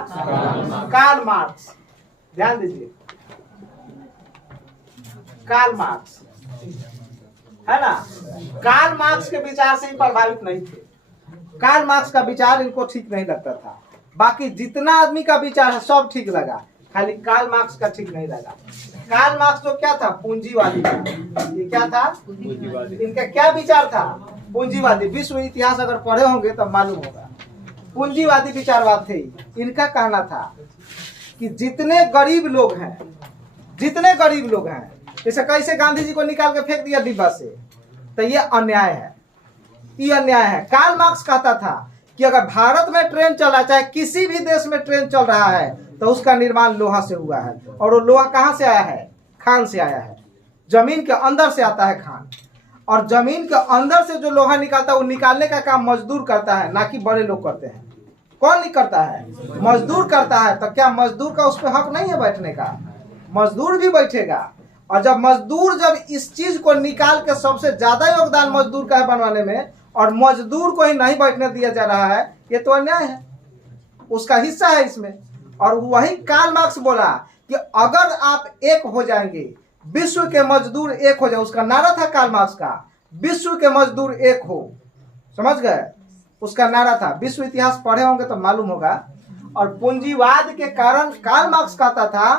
Karl Marx. ध्यान दीजिए, कार्ल मार्क्स, है ना? कार्ल मार्क्स के विचार से ही प्रभावित नहीं थे। कार्ल मार्क्स का विचार इनको ठीक नहीं लगता था। बाकी जितना आदमी का विचार है सब ठीक लगा, खाली कार्ल मार्क्स का ठीक नहीं लगा। कार्ल मार्क्स तो क्या था? पूंजीवादी था। ये क्या था? इनका क्या विचार था? पूंजीवादी। विश्व इतिहास अगर पढ़े होंगे तो मालूम होगा, पूंजीवादी विचारवाद थे। इनका कहना था कि जितने गरीब लोग हैं, जितने गरीब लोग हैं, जैसे कैसे गांधी जी को निकाल के फेंक दिया डिब्बा से, तो ये अन्याय है, ये अन्याय है। कार्ल मार्क्स कहता था कि अगर भारत में ट्रेन चला, चाहे किसी भी देश में ट्रेन चल रहा है, तो उसका निर्माण लोहा से हुआ है। और वो लोहा कहाँ से आया है? खान से आया है। जमीन के अंदर से आता है खान। और जमीन के अंदर से जो लोहा निकालता है, वो निकालने का काम मजदूर करता है, ना कि बड़े लोग करते हैं। कौन नहीं करता है? मजदूर करता है। तो क्या मजदूर का उस पर हक नहीं है बैठने का? मजदूर भी बैठेगा। और जब मजदूर जब इस चीज को निकाल के, सबसे ज्यादा योगदान मजदूर का है बनवाने में, और मजदूर को ही नहीं बैठने दिया जा रहा है, ये तो अन्याय है। उसका हिस्सा है इसमें। और वही कार्ल मार्क्स बोला कि अगर आप एक हो जाएंगे, विश्व के मजदूर एक हो जाए। उसका नारा था कार्ल मार्क्स का, विश्व के मजदूर एक हो। समझ गए? उसका नारा था। विश्व इतिहास पढ़े होंगे तो मालूम होगा। और पूंजीवाद के कारण कार्ल मार्क्स कहता था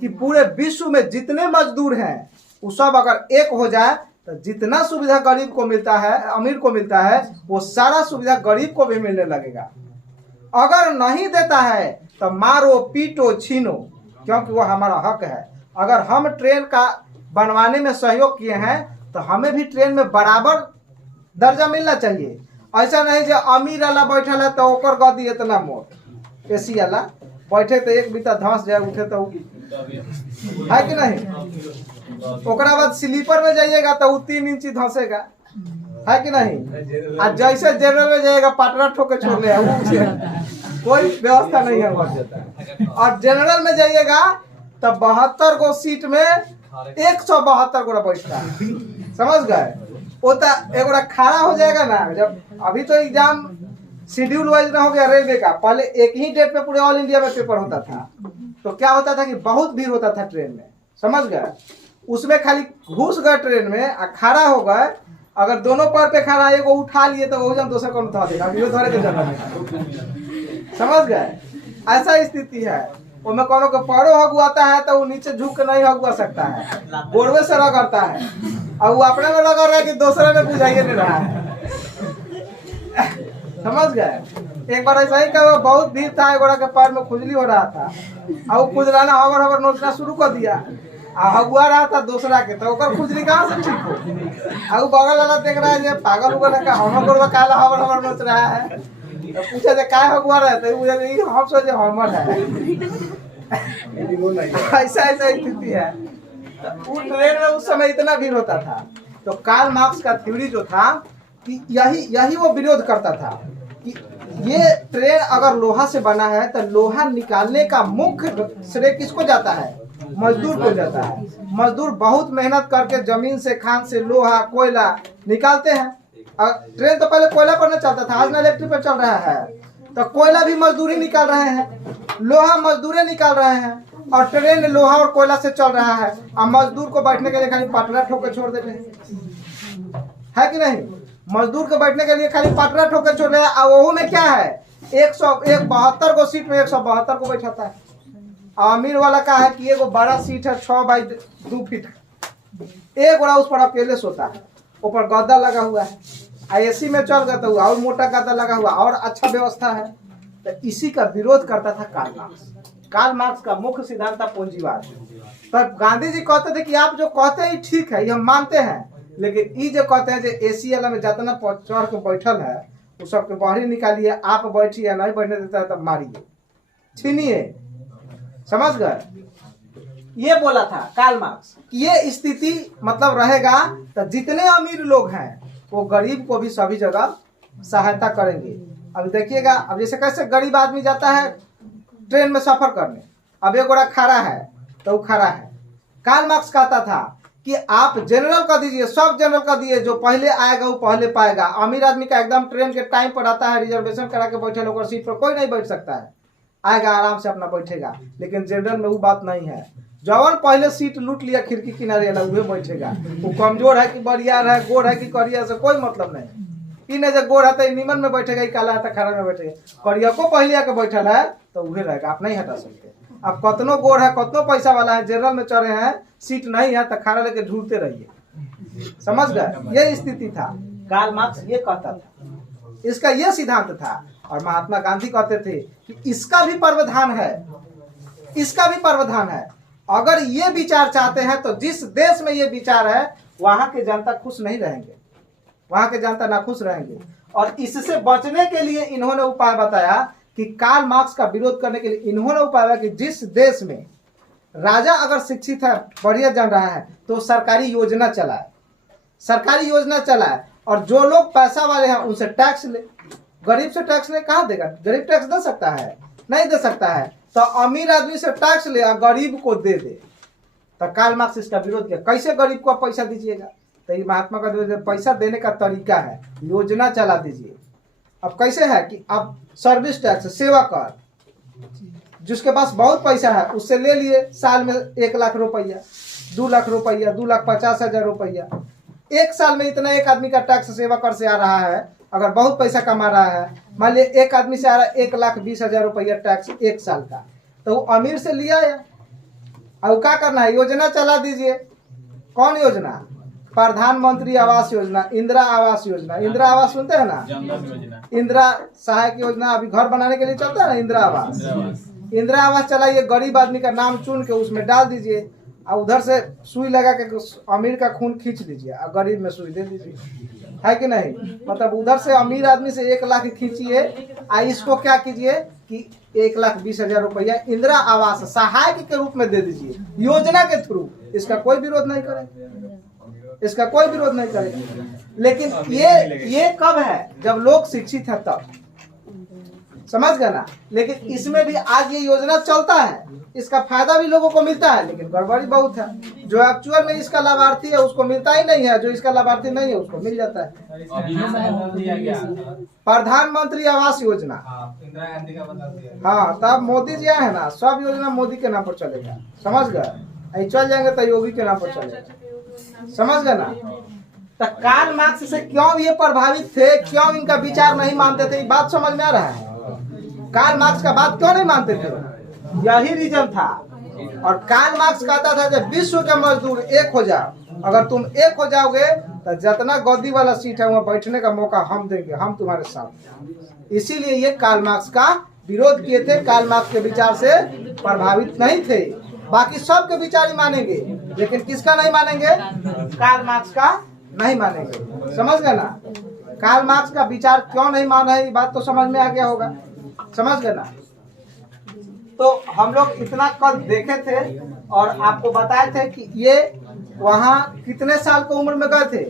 कि पूरे विश्व में जितने मजदूर हैं, वो सब अगर एक हो जाए तो जितना सुविधा गरीब को मिलता है, अमीर को मिलता है, वो सारा सुविधा गरीब को भी मिलने लगेगा। अगर नहीं देता है तो मारो, पीटो, छीनो, क्योंकि वो हमारा हक है। अगर हम ट्रेन का बनवाने में सहयोग किए हैं तो हमें भी ट्रेन में बराबर दर्जा मिलना चाहिए। ऐसा नहीं जो अमीर वाला बैठल है तो ओकर गद्दी इतना मोट, एसी वाला बैठे तो एक बीता धंस जाए, उठे तो है कि नहीं? ओकरा बाद स्लीपर में जाइएगा तो वो 3 इंची धंसेगा, है कि नहीं? और जैसे जनरल में जाएगा पटरा ठोके छोड़ ले, कोई व्यवस्था नहीं है। और जनरल में जाइएगा तो 72 गो सीट में 172 गोरा बैठता है। समझ गए? वो तो एक खड़ा हो जाएगा ना। जब अभी तो एग्जाम शेड्यूल वाइज ना हो गया रेलवे का, पहले एक ही डेट पे पूरे ऑल इंडिया में पेपर होता था। तो क्या होता था कि बहुत भीड़ होता था ट्रेन में। समझ गए? उसमें खाली घुस गए ट्रेन में, खड़ा हो गए, अगर दोनों पैर पे खड़ा है, एगो उठा लिए तो वो जन दूसरा को उठा देगा, धरे के जगह। समझ गए? ऐसा स्थिति है। उनमें कोनो के पैरों हगुआता है तो वो नीचे झुक के नहीं हगुआ सकता है, गोड़वे से रगड़ता है। और वो अपने में रगड़ रहा है कि दूसरे में बुझाइए नहीं रहा है। समझ गए? एक बार ऐसा ही कहा, बहुत भीड़ था, गोड़ा के पैर में खुजली हो रहा था, और वो खुजलाना हबर हबर नोचना शुरू कर दिया। हगुआ रहा था दूसरा के, तो ओकर खुजली कहाँ से ठीक हो? और बगल वाला देख रहा है, पागल उगल है, हम गोड़वा काला हबर हबर नोच रहा है। तो पूछे थे काय हगुआ रहे, तो हम सोचे हमर है। ऐसा ऐसा स्थिति है। वो ट्रेन में उस समय इतना भीड़ होता था। तो कार्ल मार्क्स का थ्योरी जो था कि यही वो विरोध करता था कि ये ट्रेन अगर लोहा से बना है तो लोहा निकालने का मुख्य श्रेय किसको जाता है? मजदूर को जाता है। मजदूर बहुत मेहनत करके जमीन से, खान से लोहा, कोयला निकालते हैं। ट्रेन तो पहले कोयला पर नहीं चलता था, आज ना इलेक्ट्रिक पर चल रहा है। तो कोयला भी मजदूरी निकाल रहे हैं, लोहा मजदूरी निकाल रहे हैं, और ट्रेन लोहा और कोयला से चल रहा है। और मजदूर को बैठने के लिए खाली पटरा ठोक के छोड़ देते हैं, है कि नहीं? मजदूर को बैठने के लिए खाली पटरा ठोक के छोड़ रहे हैं। और वो में क्या है? 172 को सीट में 172 को बैठाता है। अमीर वाला का है कि एगो बड़ा सीट है 6 बाई 2 फीट, एक बड़ा उस पर अकेले सोता है, ऊपर गद्दा लगा हुआ है, एसी में चल गया तो और मोटा गद्दा लगा हुआ और अच्छा व्यवस्था है। तो इसी का विरोध करता था कार्ल मार्क्स। कार्ल मार्क्स का मुख्य सिद्धांत था पूंजीवाद। तब गांधी जी कहते थे कि आप जो कहते हैं ठीक है, ये हम मानते हैं, लेकिन ये जो कहते हैं जो एसी वाला में जितना चढ़ के बैठल है वो सबके बाहरी निकालिए, आप बैठिए, नहीं बैठने देता है तब मारिए, छीनिए। समझ गए? ये बोला था कार्ल मार्क्स कि ये स्थिति मतलब रहेगा तो जितने अमीर लोग हैं वो गरीब को भी सभी जगह सहायता करेंगे। अब देखिएगा, अब जैसे कैसे गरीब आदमी जाता है ट्रेन में सफर करने, अब एक गोड़ा खड़ा है तो वो खड़ा है। कार्ल मार्क्स कहता था कि आप जनरल कर दीजिए, सब जनरल कर दिए, जो पहले आएगा वो पहले पाएगा। अमीर आदमी का एकदम ट्रेन के टाइम पर आता है, रिजर्वेशन करा के बैठे लोग, सीट पर कोई नहीं बैठ सकता है, आएगा आराम से अपना बैठेगा। लेकिन जनरल में वो बात नहीं है, जवन पहले सीट लूट लिया खिड़की किनारे वाला वही बैठेगा। वो कमजोर है कि बरियार है, गोर है कि करिया, से कोई मतलब नहीं। कि नहीं जो गोर है तो नीमन में बैठेगा, काला है तो खड़ा में बैठेगा, करिया को पहले आके बैठल है तो वही रहेगा, आप नहीं हटा सकते। अब कतनो गोर है, कतनो पैसा वाला है, जनरल में चढ़े हैं, सीट नहीं है तो खड़ा लेके ढूंढते रहिए। समझ गए? ये स्थिति था। कार्ल मार्क्स ये कहता था, इसका ये सिद्धांत था। और महात्मा गांधी कहते थे कि इसका भी प्रावधान है, इसका भी प्रावधान है। अगर ये विचार चाहते हैं तो जिस देश में ये विचार है वहां के जनता खुश नहीं रहेंगे, वहां के जनता नाखुश रहेंगे। और इससे बचने के लिए इन्होंने उपाय बताया कि कार्ल मार्क्स का विरोध करने के लिए इन्होंने उपाय बताया कि जिस देश में राजा अगर शिक्षित है, बढ़िया जान रहा है, तो सरकारी योजना चलाए, सरकारी योजना चलाए, और जो लोग पैसा वाले हैं उनसे टैक्स ले। गरीब से टैक्स ले कहाँ देगा? गरीब टैक्स दे सकता है? नहीं दे सकता है। तो अमीर आदमी से टैक्स ले और गरीब को दे दे। तो कार्ल मार्क्स इसका विरोध किया, कैसे गरीब को आप पैसा दीजिएगा? तो ये महात्मा का पैसा देने का तरीका है, योजना चला दीजिए। अब कैसे है कि आप सर्विस टैक्स, सेवा कर, जिसके पास बहुत पैसा है उससे ले लिए, साल में 1 लाख रुपया, 2 लाख रुपया, 2,50,000 रुपया, एक साल में इतना एक आदमी का टैक्स सेवा कर से आ रहा है। अगर बहुत पैसा कमा रहा है, मान लिया एक आदमी से आ रहा है 1,20,000 रुपया टैक्स एक साल का, तो वो अमीर से लिया है। अब क्या करना है? योजना चला दीजिए। कौन योजना? प्रधानमंत्री आवास योजना, इंदिरा आवास योजना। इंदिरा आवास सुनते हैं ना? इंदिरा सहायक योजना, अभी घर बनाने के लिए चलता है ना इंदिरा आवास। इंदिरा आवास चलाइए, गरीब आदमी का नाम चुन के उसमें डाल दीजिए, और उधर से सुई लगा के अमीर का खून खींच लीजिए और गरीब में सुई दे दीजिए, है कि नहीं? मतलब उधर से अमीर आदमी से 1 लाख खींचिए, और इसको क्या कीजिए कि 1,20,000 रुपया इंदिरा आवास सहायक के रूप में दे दीजिए, योजना के थ्रू। इसका कोई विरोध नहीं करेगा, इसका कोई विरोध नहीं करेगा। लेकिन ये कब है? जब लोग शिक्षित है तब। समझ गए ना? लेकिन इसमें भी आज ये योजना चलता है, इसका फायदा भी लोगों को मिलता है, लेकिन गड़बड़ी बहुत है। जो एक्चुअल में इसका लाभार्थी है उसको मिलता ही नहीं है, जो इसका लाभार्थी नहीं है उसको मिल जाता है। प्रधानमंत्री आवास योजना, हाँ, तब मोदी जी आए है ना, सब योजना मोदी के नाम पर चलेगा। समझ गए? चल जाएंगे तो योगी के नाम पर चलेगा। समझ गए ना? तो कार्ल मार्क्स से क्यों ये प्रभावित थे, क्यों इनका विचार नहीं मानते थे, ये बात समझ में आ रहा है? कार्ल मार्क्स का बात क्यों नहीं मानते थे? यही रीजन था। और कार्ल मार्क्स कहता था जब विश्व के मजदूर एक हो जाओ, अगर तुम एक हो जाओगे तो जितना गद्दी वाला सीट है वहाँ बैठने का मौका हम देंगे, हम तुम्हारे साथ। इसीलिए ये कार्ल मार्क्स का विरोध किए थे। कार्ल मार्क्स के विचार से प्रभावित नहीं थे, बाकी सबके विचार ही मानेंगे, लेकिन किसका नहीं मानेंगे? कार्ल मार्क्स का नहीं मानेंगे। समझ गए ना? कार्ल मार्क्स का विचार क्यों नहीं मान रहे, ये बात तो समझ में आ गया होगा। समझ गए ना? तो हम लोग इतना कल देखे थे और आपको बताए थे कि ये वहाँ कितने साल की उम्र में गए थे?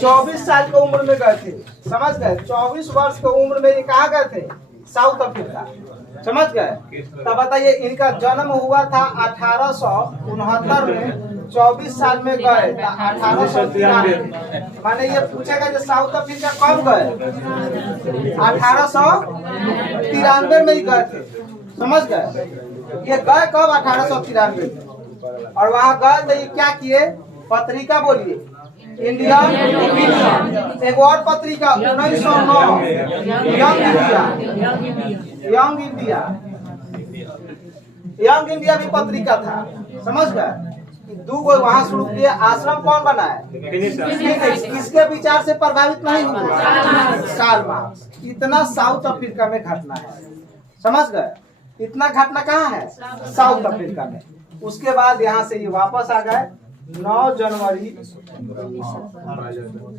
24 साल की उम्र में गए थे। समझ गए? 24 वर्ष की उम्र में ये कहाँ गए थे? South Africa. समझ गए? तब बताइए, इनका जन्म हुआ था 1869 में, 24 साल में गए 1893। माने ये पूछेगा जो साउथ अफ्रीका कब गए? 1893 में ही गए थे। समझ गए? ये गए कब? 1893 में। और वहाँ गए तो ये क्या किए? पत्रिका बोलिए, इंडियन ओपिनियन, एक और पत्रिका 1909, यंग इंडिया, यंग इंडिया भी पत्रिका था, समझ गए। दो गो वहाँ शुरू किए। आश्रम कौन बनाए? किसके विचार से प्रभावित नहीं हुआ? Karl Marx. इतना साउथ अफ्रीका में घटना है, समझ गए। इतना घटना कहाँ है? साउथ अफ्रीका में। उसके बाद यहाँ से ये वापस आ गए 9 जनवरी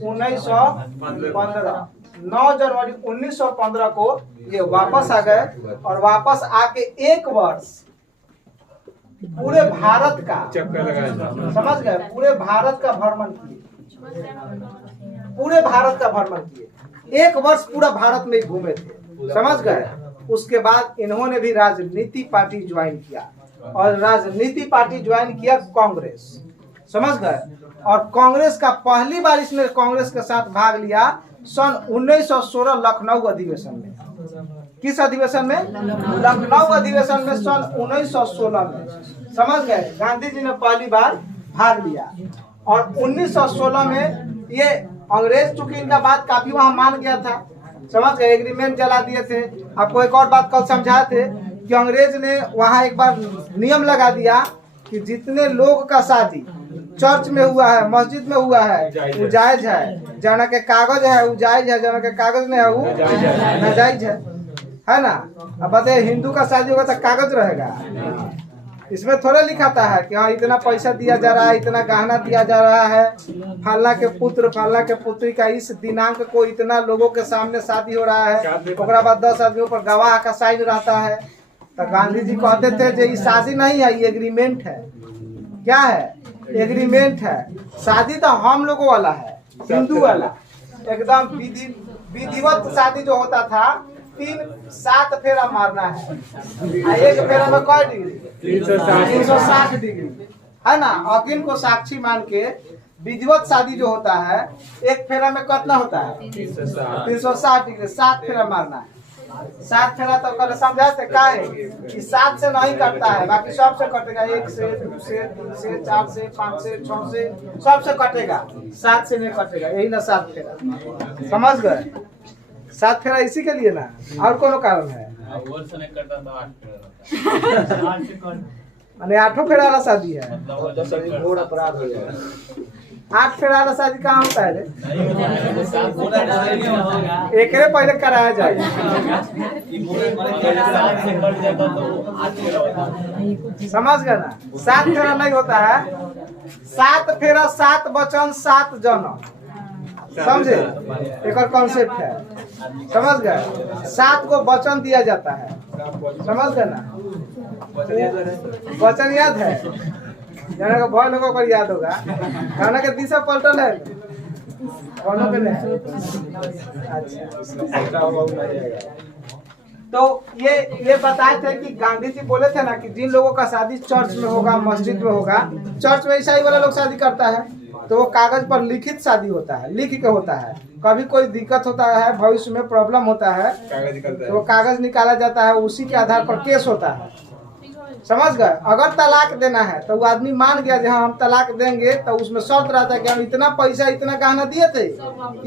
1915। 9 जनवरी 1915 को ये वापस आ गए और वापस आके एक वर्ष पूरे भारत का, समझ गए, पूरे भारत का भ्रमण किए। पूरे भारत का भ्रमण किए। एक वर्ष पूरा भारत में घूमे थे, समझ गए। उसके बाद इन्होंने भी राजनीति पार्टी ज्वाइन किया और राजनीति पार्टी ज्वाइन किया कांग्रेस, समझ गए। और कांग्रेस का पहली बार इसने कांग्रेस के साथ भाग लिया सन 1916 लखनऊ अधिवेशन में। किस अधिवेशन में? लखनऊ अधिवेशन में सन 1916 में, समझ गए। गांधी जी ने पहली बार भाग लिया और 1916 में ये अंग्रेज चूंकि इनका बात काफी वहां मान गया था, समझ गए। एग्रीमेंट जला दिए थे। आपको एक और बात कल समझाए थे कि अंग्रेज ने वहां एक बार नियम लगा दिया कि जितने लोग का शादी चर्च में हुआ है, मस्जिद में हुआ है, वो जायज है। जना के कागज है वो जायज है, जना के कागज नहीं है वो नाजायज है ना। अब बताइए हिंदू का शादी होगा तो कागज रहेगा, इसमें थोड़ा लिखाता है कि हाँ इतना पैसा दिया जा रहा है, इतना गहना दिया जा रहा है, फल्ला के पुत्र फल्ला के पुत्री का इस दिनांक को इतना लोगों के सामने शादी हो रहा है। ओकरा बाद 10 आदमियों पर गवाह का साइन रहता है। तो गांधी जी कहते थे जो ये शादी नहीं है, ये एग्रीमेंट है। क्या है? एग्रीमेंट है। शादी तो हम लोगों वाला है, हिंदू वाला, एकदम विधिवत शादी जो होता था 3-7 फेरा मारना है। एक फेरा में कई डिग्री? 360 डिग्री, है ना। अकिन को साक्षी मान के विधिवत शादी जो होता है एक फेरा में कितना होता है? 360 डिग्री। 7 फेरा मारना है। 7 फेरा तो कल समझाते का है कि 7 से नहीं कटता है, बाकी सब से कटेगा। 1 से 2 से 3 से 4 से 5 से 6 से सब से कटेगा, 7 से नहीं कटेगा। यही ना 7 फेरा, समझ गए। 7 फेरा इसी के लिए ना, और कोनो कारण है? माने 8 फेरा वाला शादी है। 8 फेरा वाला शादी कहाँ होता है रे? एक पहले कराया जाए। समझ गए ना। 7 फेरा नहीं होता है। 7 फेरा 7 वचन 7 जन्म, समझे? एक और कॉन्सेप्ट है, समझ गए। 7 को वचन दिया जाता है, समझ गए ना। वचन याद है? जाने का बहुत लोगों को याद होगा। खाना के दिशा पलटल है कौनों के नहीं? अच्छा। तो ये बताए थे कि गांधी जी बोले थे ना कि जिन लोगों का शादी चर्च में होगा, मस्जिद में होगा। चर्च में ईसाई वाला लोग शादी करता है तो वो कागज पर लिखित शादी होता है, लिख के होता है। कभी कोई दिक्कत होता है, भविष्य में प्रॉब्लम होता है तो वो कागज निकाला जाता है, उसी के आधार पर केस होता है, समझ गए। अगर तलाक देना है तो वो आदमी मान गया कि हाँ हम तलाक देंगे, तो उसमें शर्त रहता है कि हम इतना पैसा इतना गहना दिए थे,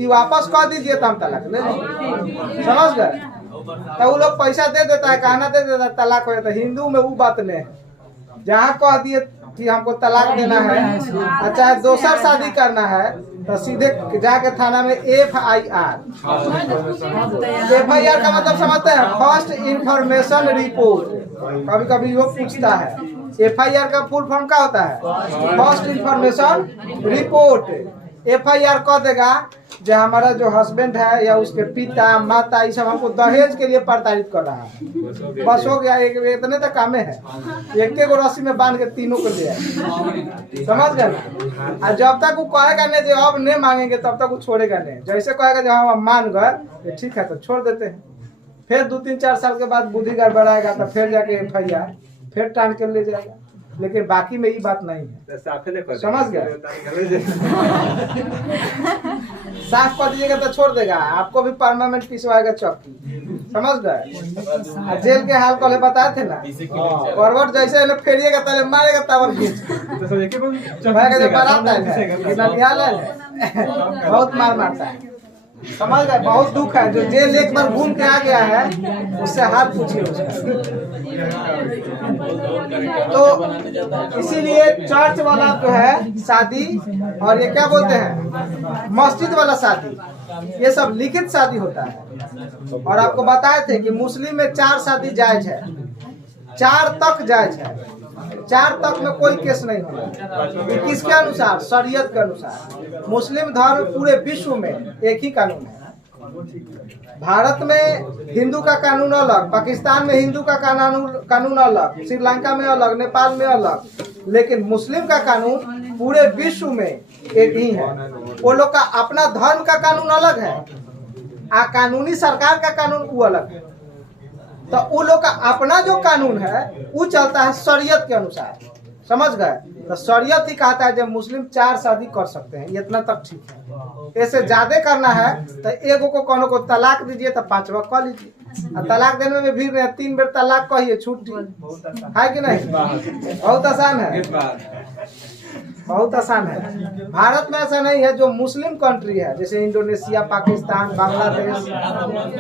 ये वापस कर दीजिए तो हम तलाक ले लेंगे, समझ गए। तो वो लोग पैसा दे देता है, गहना दे देता है, तलाक हो जाता है। हिंदू में वो बात नहीं है। जहाँ कह दिए कि हमको तलाक देना है और चाहे दोसर शादी करना है तो सीधे जाके थाना में FIR। FIR का मतलब समझते हैं? First information report. कभी कभी वो पूछता है FIR का फुल फॉर्म क्या होता है? First information report. FIR कह देगा जो हमारा जो हस्बैंड है या उसके पिता माता ये सब हमको दहेज के लिए प्रताड़ित कर रहा है, बस हो गया। एक इतने तक कामे है, एक रस्सी में बांध के तीनों को ले आए, समझ गए ना। और जब तक वो कहेगा नहीं जो अब नहीं मांगेंगे तब तक वो छोड़ेगा नहीं। जैसे कहेगा जो हम मान गए ठीक है तो छोड़ देते हैं। फिर 2-3-4 साल के बाद बुद्धि गड़बड़ाएगा तो फिर जाके FIR फिर टान के ले जाएगा। लेकिन बाकी में ये बात नहीं है, समझ गए। साफ कर दीजिएगा तो छोड़ देगा, आपको भी परमानेंट पिसवाएगा चौकी, समझ गए। जेल के हाल कल बताए थे ना, करवट जैसे फेरिएगा तले मारेगा तब बहुत मार मारता है। समझ गए? बहुत दुख है, जो जेल एक बार घूम के आ गया है उससे हाथ पूछिए उसका। तो इसीलिए चर्च वाला जो है शादी और ये क्या बोलते हैं मस्जिद वाला शादी, ये सब लिखित शादी होता है। और आपको बताए थे कि मुस्लिम में 4 शादी जायज है, 4 तक जायज है, 4 तक में कोई केस नहीं होगा। ये किसके अनुसार? शरीयत के अनुसार। मुस्लिम धर्म पूरे विश्व में एक ही कानून है। भारत में हिंदू का कानून अलग, पाकिस्तान में हिंदू का कानून अलग, श्रीलंका में अलग, नेपाल में अलग, लेकिन मुस्लिम का कानून पूरे विश्व में एक ही है। वो लोग का अपना धर्म का कानून अलग है, कानूनी सरकार का कानून वो अलग है। तो वो लोग का अपना जो कानून है वो चलता है शरीयत के अनुसार। समझ गए? तो शरीयत ही कहता है जब मुस्लिम 4 शादी कर सकते हैं, ये इतना तक ठीक है। ऐसे ज्यादा करना है तो एगो को कोनो को तलाक दीजिए तो 5वां कह लीजिए। तलाक देने में भी 3 बेर तलाक कहिए, छुट्टी है कि नहीं? बहुत आसान है, बहुत आसान है। भारत में ऐसा नहीं है। जो मुस्लिम कंट्री है जैसे इंडोनेशिया, पाकिस्तान, बांग्लादेश,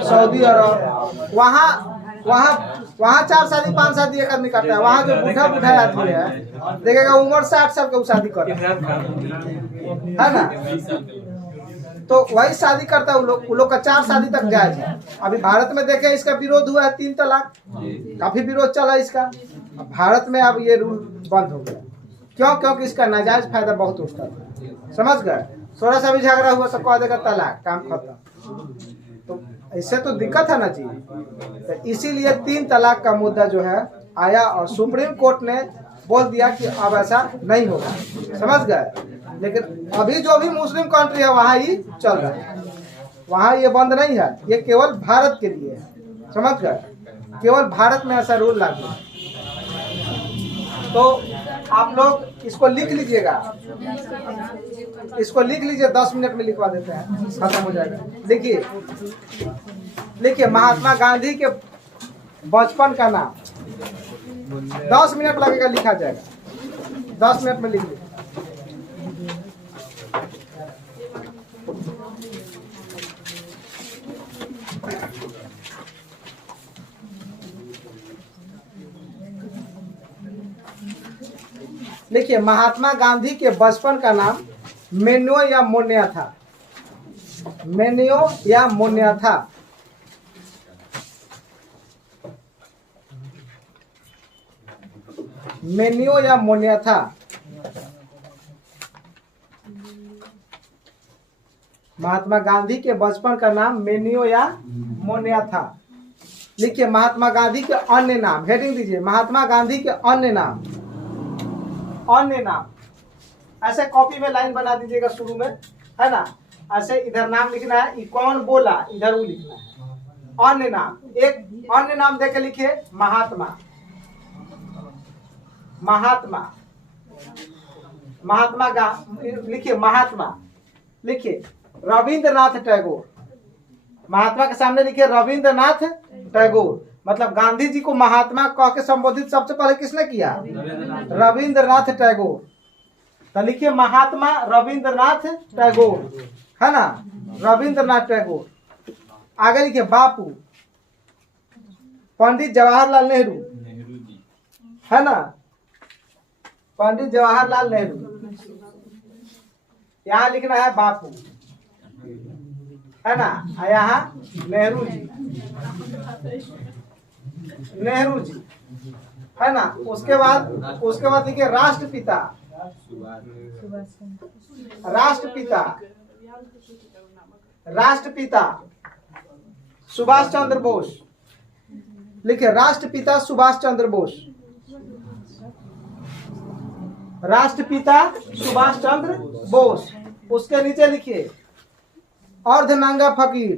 सऊदी अरब, वहाँ 4 शादी 5 शादी एक आदमी करता है। वहाँ जो बूढ़ा आदमी है देखेगा उम्र 60 साल का शादी कर रहा है ना, तो वही शादी करता है। वो लोग का 4 शादी तक जायज है। अभी भारत में देखे इसका विरोध हुआ है 3 तलाक, काफी विरोध चला इसका। भारत में अब ये रूल बंद हो गया। क्यों? क्योंकि इसका नाजायज फायदा बहुत उठता था। समझ गए? थोड़ा सा भी झगड़ा हुआ तो कह देगा तलाक, काम खत्म। तो इससे तो दिक्कत है ना जी। तो इसीलिए 3 तलाक का मुद्दा जो है आया और सुप्रीम कोर्ट ने बोल दिया कि अब ऐसा नहीं होगा। समझ गए? लेकिन अभी जो भी मुस्लिम कंट्री है वहाँ ही चल रहा है, वहाँ ये बंद नहीं है। ये केवल भारत के लिए है। समझ गए? केवल भारत में ऐसा रूल लागू है। तो आप लोग इसको लिख लीजिएगा, इसको लिख लीजिए, 10 मिनट में लिखवा देते हैं, खत्म हो जाएगा। देखिए लिखिए, महात्मा गांधी के बचपन का नाम। 10 मिनट लगेगा, लिखा जाएगा। 10 मिनट में लिख लीजिए। देखिए, महात्मा गांधी के बचपन का नाम मेन्यो या मोन्या था। मेन्यो या मोन्या था। मेन्यो या मोन्या था। महात्मा गांधी के बचपन का नाम मेन्यो या मोन्या था। लिखिए, महात्मा गांधी के अन्य नाम, हेडिंग दीजिए, महात्मा गांधी के अन्य नाम। अन्य नाम ऐसे कॉपी में लाइन बना दीजिएगा शुरू में, है ना। ऐसे इधर नाम लिखना है, कौन बोला इधर वो लिखना है। अन्य नाम, एक अन्य नाम देके लिखिए, महात्मा। महात्मा, महात्मा का लिखिए, महात्मा लिखिए रविंद्रनाथ टैगोर। महात्मा के सामने लिखिए रविंद्रनाथ टैगोर। मतलब गांधी जी को महात्मा कह के संबोधित सबसे पहले किसने किया? रविंद्रनाथ टैगोर। तो लिखिए महात्मा रविंद्रनाथ टैगोर, है ना, रविंद्रनाथ टैगोर। आगे लिखिए बापू, पंडित जवाहरलाल नेहरू, है ना, पंडित जवाहरलाल नेहरू। यहाँ लिखना है बापू, है ना, यहाँ नेहरू जी, नेहरू जी, है ना। उसके बाद लिखिए राष्ट्रपिता। राष्ट्रपिता, राष्ट्रपिता सुभाष चंद्र बोस। लिखिए राष्ट्रपिता सुभाष चंद्र बोस। राष्ट्रपिता सुभाष चंद्र बोस। उसके नीचे लिखिए अर्धनंगा फकीर।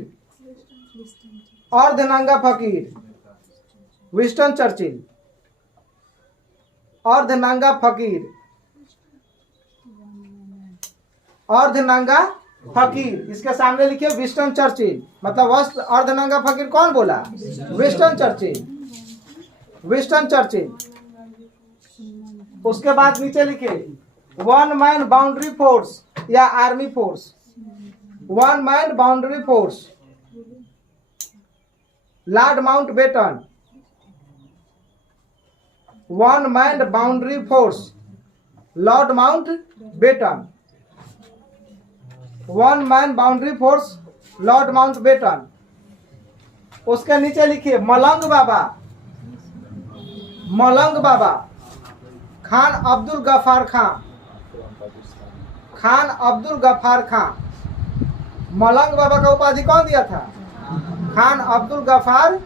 अर्धनंगा फकीर विंस्टन चर्चिल। अर्धनंगा फकीर, अर्धनंगा फकीर। इसके सामने लिखिए विंस्टन चर्चिल। मतलब अर्धनंगा फकीर कौन बोला? Winston Churchill. Winston Churchill. उसके बाद नीचे लिखिए 1 मैन बाउंड्री फोर्स या army force. One man boundary force Lord Mountbatten, one man boundary force Lord Mountbatten, one man boundary force Lord Mountbatten. उसके नीचे लिखिए मलंग बाबा, मलंग बाबा खान अब्दुल गफ्फार खान, खान अब्दुल गफ्फार खान। मलंग बाबा का उपाधि कौन दिया था? खान अब्दुल गफ्फार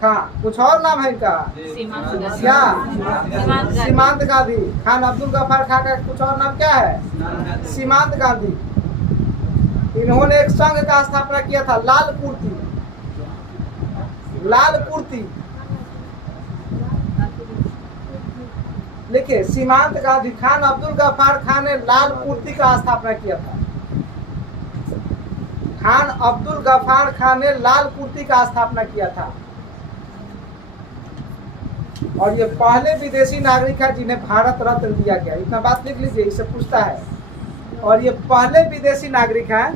खान। कुछ और नाम है इनका क्या? सीमांत गांधी। खान अब्दुल गफ्फार खान का कुछ और नाम क्या है? सीमांत गांधी। इन्होंने एक संघ का स्थापना किया था, लाल कुर्ती, लाल कुर्ती। लिखिए सीमांत गांधी, खान अब्दुल गफ्फार खान ने लाल कुर्ती का स्थापना किया था। खान अब्दुल गफ्फार खान ने लाल कुर्ती का स्थापना किया था। और ये पहले विदेशी नागरिक है जिन्हें भारत रत्न दिया गया। इतना बात लिख लीजिए, इससे पूछता है। और ये पहले विदेशी नागरिक हैं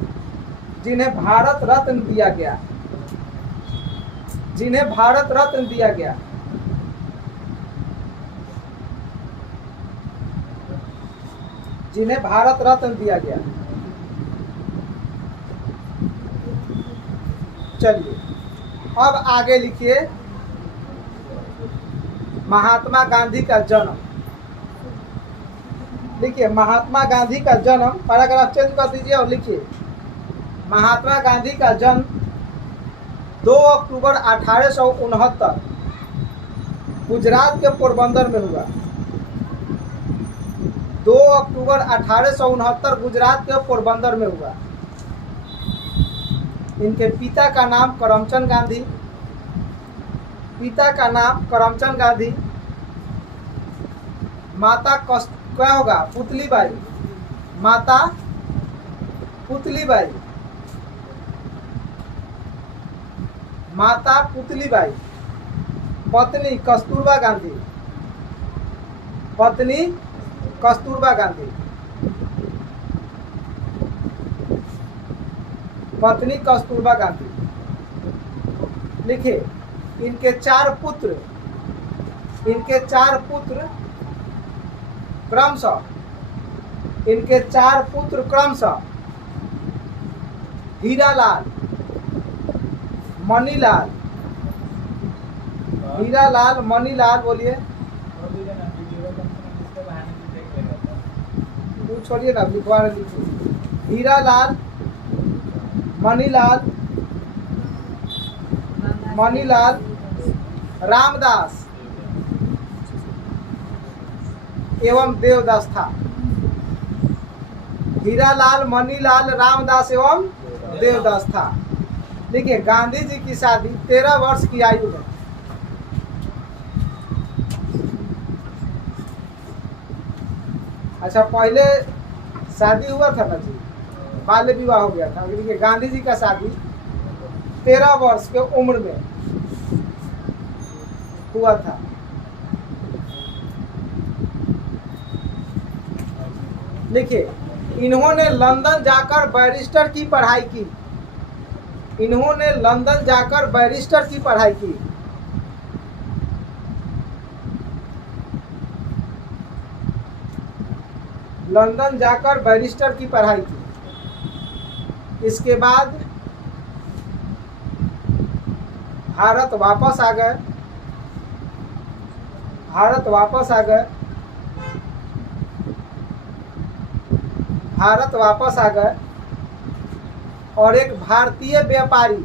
जिन्हें भारत रत्न दिया गया, जिन्हें भारत रत्न दिया गया। जिन्हें भारत रत्न दिया गया। चलिए अब आगे लिखिए महात्मा गांधी का जन्म। लिखिए महात्मा गांधी का जन्म, पैराग्राफ चेंज कर दीजिए और लिखिए महात्मा गांधी का जन्म 2 अक्टूबर 1869 गुजरात के पोरबंदर में हुआ। 2 अक्टूबर 1869 गुजरात के पोरबंदर में हुआ। इनके पिता का नाम करमचंद गांधी, पिता का नाम करमचंद गांधी, माता क्या होगा? पुतलीबाई, माता पुतलीबाई, माता पुतलीबाई। पत्नी कस्तूरबा गांधी, पत्नी कस्तूरबा गांधी, पत्नी कस्तूरबा गांधी। लिखिए इनके 4 पुत्र, इनके 4 पुत्र क्रमशः, इनके 4 पुत्र क्रमशः हीरालाल, मणिलाल, हीरालाल, मणिलाल। बोलिए, छोड़िए ना, लिखवा रहे, लिखिए हीरालाल, मणिलाल, मणिलाल, रामदास एवं देवदास था। हीरालाल, मणिलाल, रामदास एवं देवदास था। देखिए गांधी जी की शादी 13 वर्ष की आयु में। अच्छा पहले शादी हुआ था ना जी, बाल्य विवाह हो गया था। देखिए गांधी जी का शादी 13 वर्ष के उम्र में हुआ था। देखिए इन्होंने लंदन जाकर बैरिस्टर की पढ़ाई की, इन्होंने लंदन जाकर बैरिस्टर की पढ़ाई की। लंदन जाकर बैरिस्टर की पढ़ाई की। इसके बाद भारत वापस आ गए, भारत वापस आ गए, भारत वापस आ गए और एक भारतीय व्यापारी,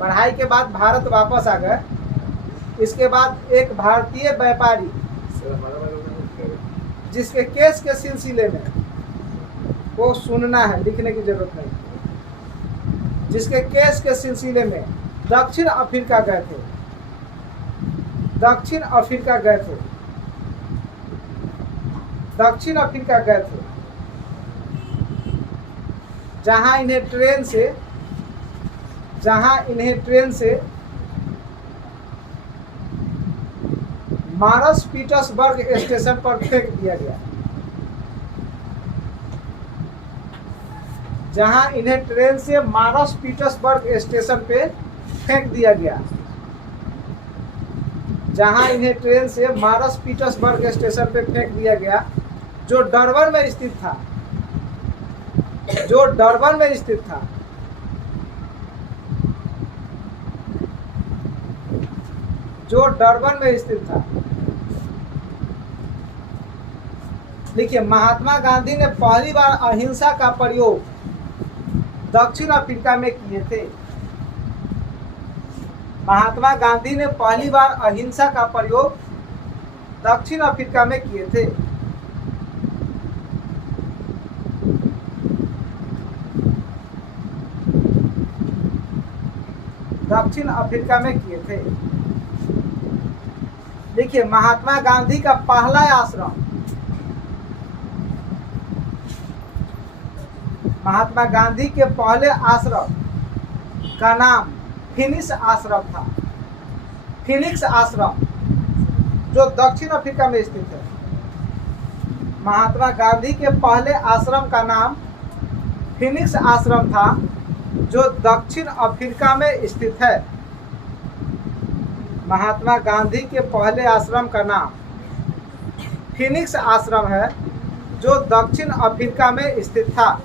पढ़ाई के बाद भारत वापस आ गए। इसके बाद एक भारतीय व्यापारी जिसके केस के सिलसिले में, वो सुनना है, लिखने की जरूरत नहीं, जिसके केस के सिलसिले में दक्षिण अफ्रीका गए थे, दक्षिण अफ्रीका गए थे, दक्षिण अफ्रीका गए थे, जहां इन्हें ट्रेन से मारस पीटर्सबर्ग स्टेशन पर फेंक दिया गया। जहां इन्हें ट्रेन से मारस पीटर्सबर्ग स्टेशन पे फेंक दिया गया। जहां इन्हें ट्रेन से मारस पीटर्सबर्ग स्टेशन पे फेंक दिया गया, जो डरबन में स्थित था। जो डरबन में स्थित था। जो डरबन में स्थित था। देखिए, महात्मा गांधी ने पहली बार अहिंसा का प्रयोग दक्षिण अफ्रीका में किए थे। महात्मा गांधी ने पहली बार अहिंसा का प्रयोग दक्षिण अफ्रीका में किए थे। दक्षिण अफ्रीका में किए थे। देखिए, महात्मा गांधी का पहला आश्रम, महात्मा गांधी के पहले आश्रम का नाम फिनिक्स आश्रम था। फिनिक्स आश्रम, जो दक्षिण अफ्रीका में स्थित है। महात्मा गांधी के पहले आश्रम का नाम फिनिक्स आश्रम था, जो दक्षिण अफ्रीका में स्थित है। महात्मा गांधी के पहले आश्रम का नाम फिनिक्स आश्रम है, जो दक्षिण अफ्रीका में स्थित था।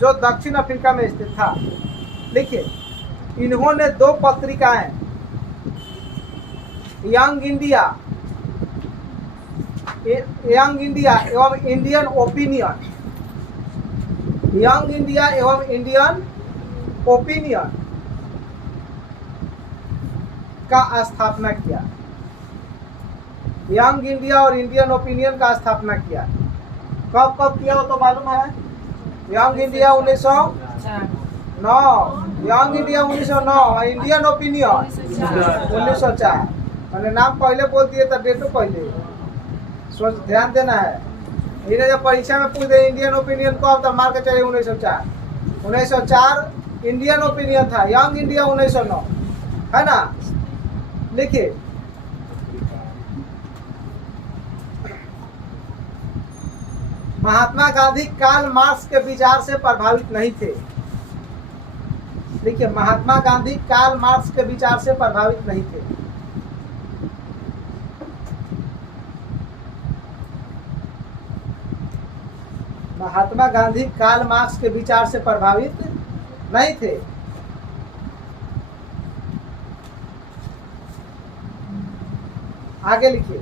जो दक्षिण अफ्रीका में स्थित था। देखिए, इन्होंने 2 पत्रिकाएं, यंग इंडिया एवं इंडियन ओपिनियन, यंग इंडिया एवं इंडियन ओपिनियन का स्थापना किया। यंग इंडिया और इंडियन ओपिनियन का स्थापना किया। कब कब किया हो तो मालूम है? Young India 1909, young India 1909, Indian opinion 1904। मैंने नाम पहले बोल दिए तो डेटो पहले सोच ध्यान देना है। इन्हें जब परीक्षा में पूछ दे इंडियन ओपिनियन कब, तो मार के चलिए 1904। 1904 इंडियन ओपिनियन था, यंग इंडिया 1909, है ना। लिखिए, महात्मा गांधी कार्ल मार्क्स के विचार से प्रभावित नहीं थे। देखिए, महात्मा गांधी कार्ल मार्क्स के विचार से प्रभावित नहीं थे। महात्मा गांधी कार्ल मार्क्स के विचार से प्रभावित नहीं थे। आगे लिखिए,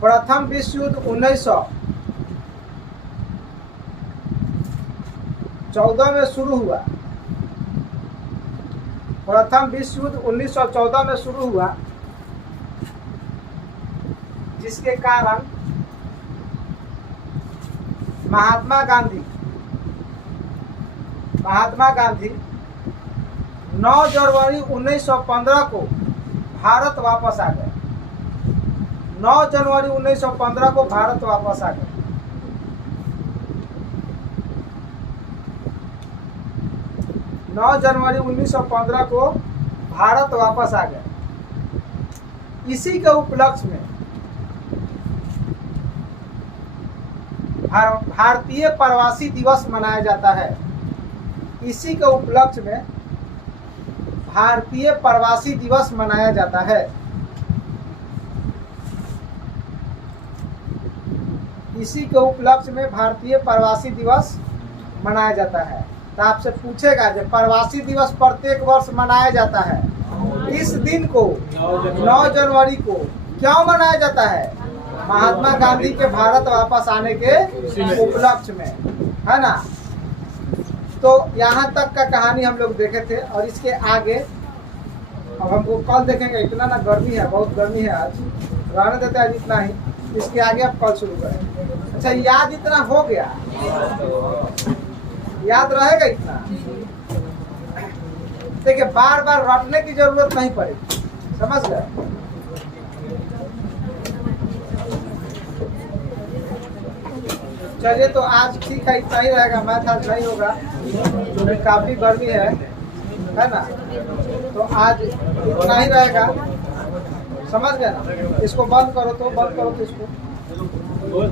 प्रथम विश्व युद्ध 1914 में शुरू हुआ। प्रथम विश्व युद्ध 1914 में शुरू हुआ, जिसके कारण महात्मा गांधी 9 जनवरी 1915 को भारत वापस आ गए। 9 जनवरी 1915 को भारत वापस आ गए। जनवरी 1915 को भारत वापस आ गए। इसी के उपलक्ष्य में भारतीय प्रवासी दिवस मनाया जाता है। इसी के उपलक्ष्य में भारतीय प्रवासी दिवस मनाया जाता है। इसी के उपलक्ष्य में भारतीय प्रवासी दिवस मनाया जाता है। तो आपसे पूछेगा जब प्रवासी दिवस प्रत्येक वर्ष मनाया जाता है, इस दिन को 9 जनवरी को क्यों मनाया जाता है? महात्मा गांधी के भारत वापस आने के उपलक्ष्य में, है ना। तो यहाँ तक का कहानी हम लोग देखे थे, और इसके आगे अब हमको कल देखेंगे। इतना ना गर्मी है, बहुत गर्मी है आज, रहने देते हैं इतना ही। इसके आगे अब कल शुरू करें। अच्छा, याद इतना हो गया, याद रहेगा इतना। देखिए, बार बार रटने की जरूरत नहीं पड़ेगी, समझ गए। चलिए, तो आज ठीक है, इतना ही रहेगा। मैथ आज नहीं होगा क्योंकि काफी गर्मी है ना। तो आज इतना ही रहेगा, समझ गए ना। इसको बंद करो तो इसको बोल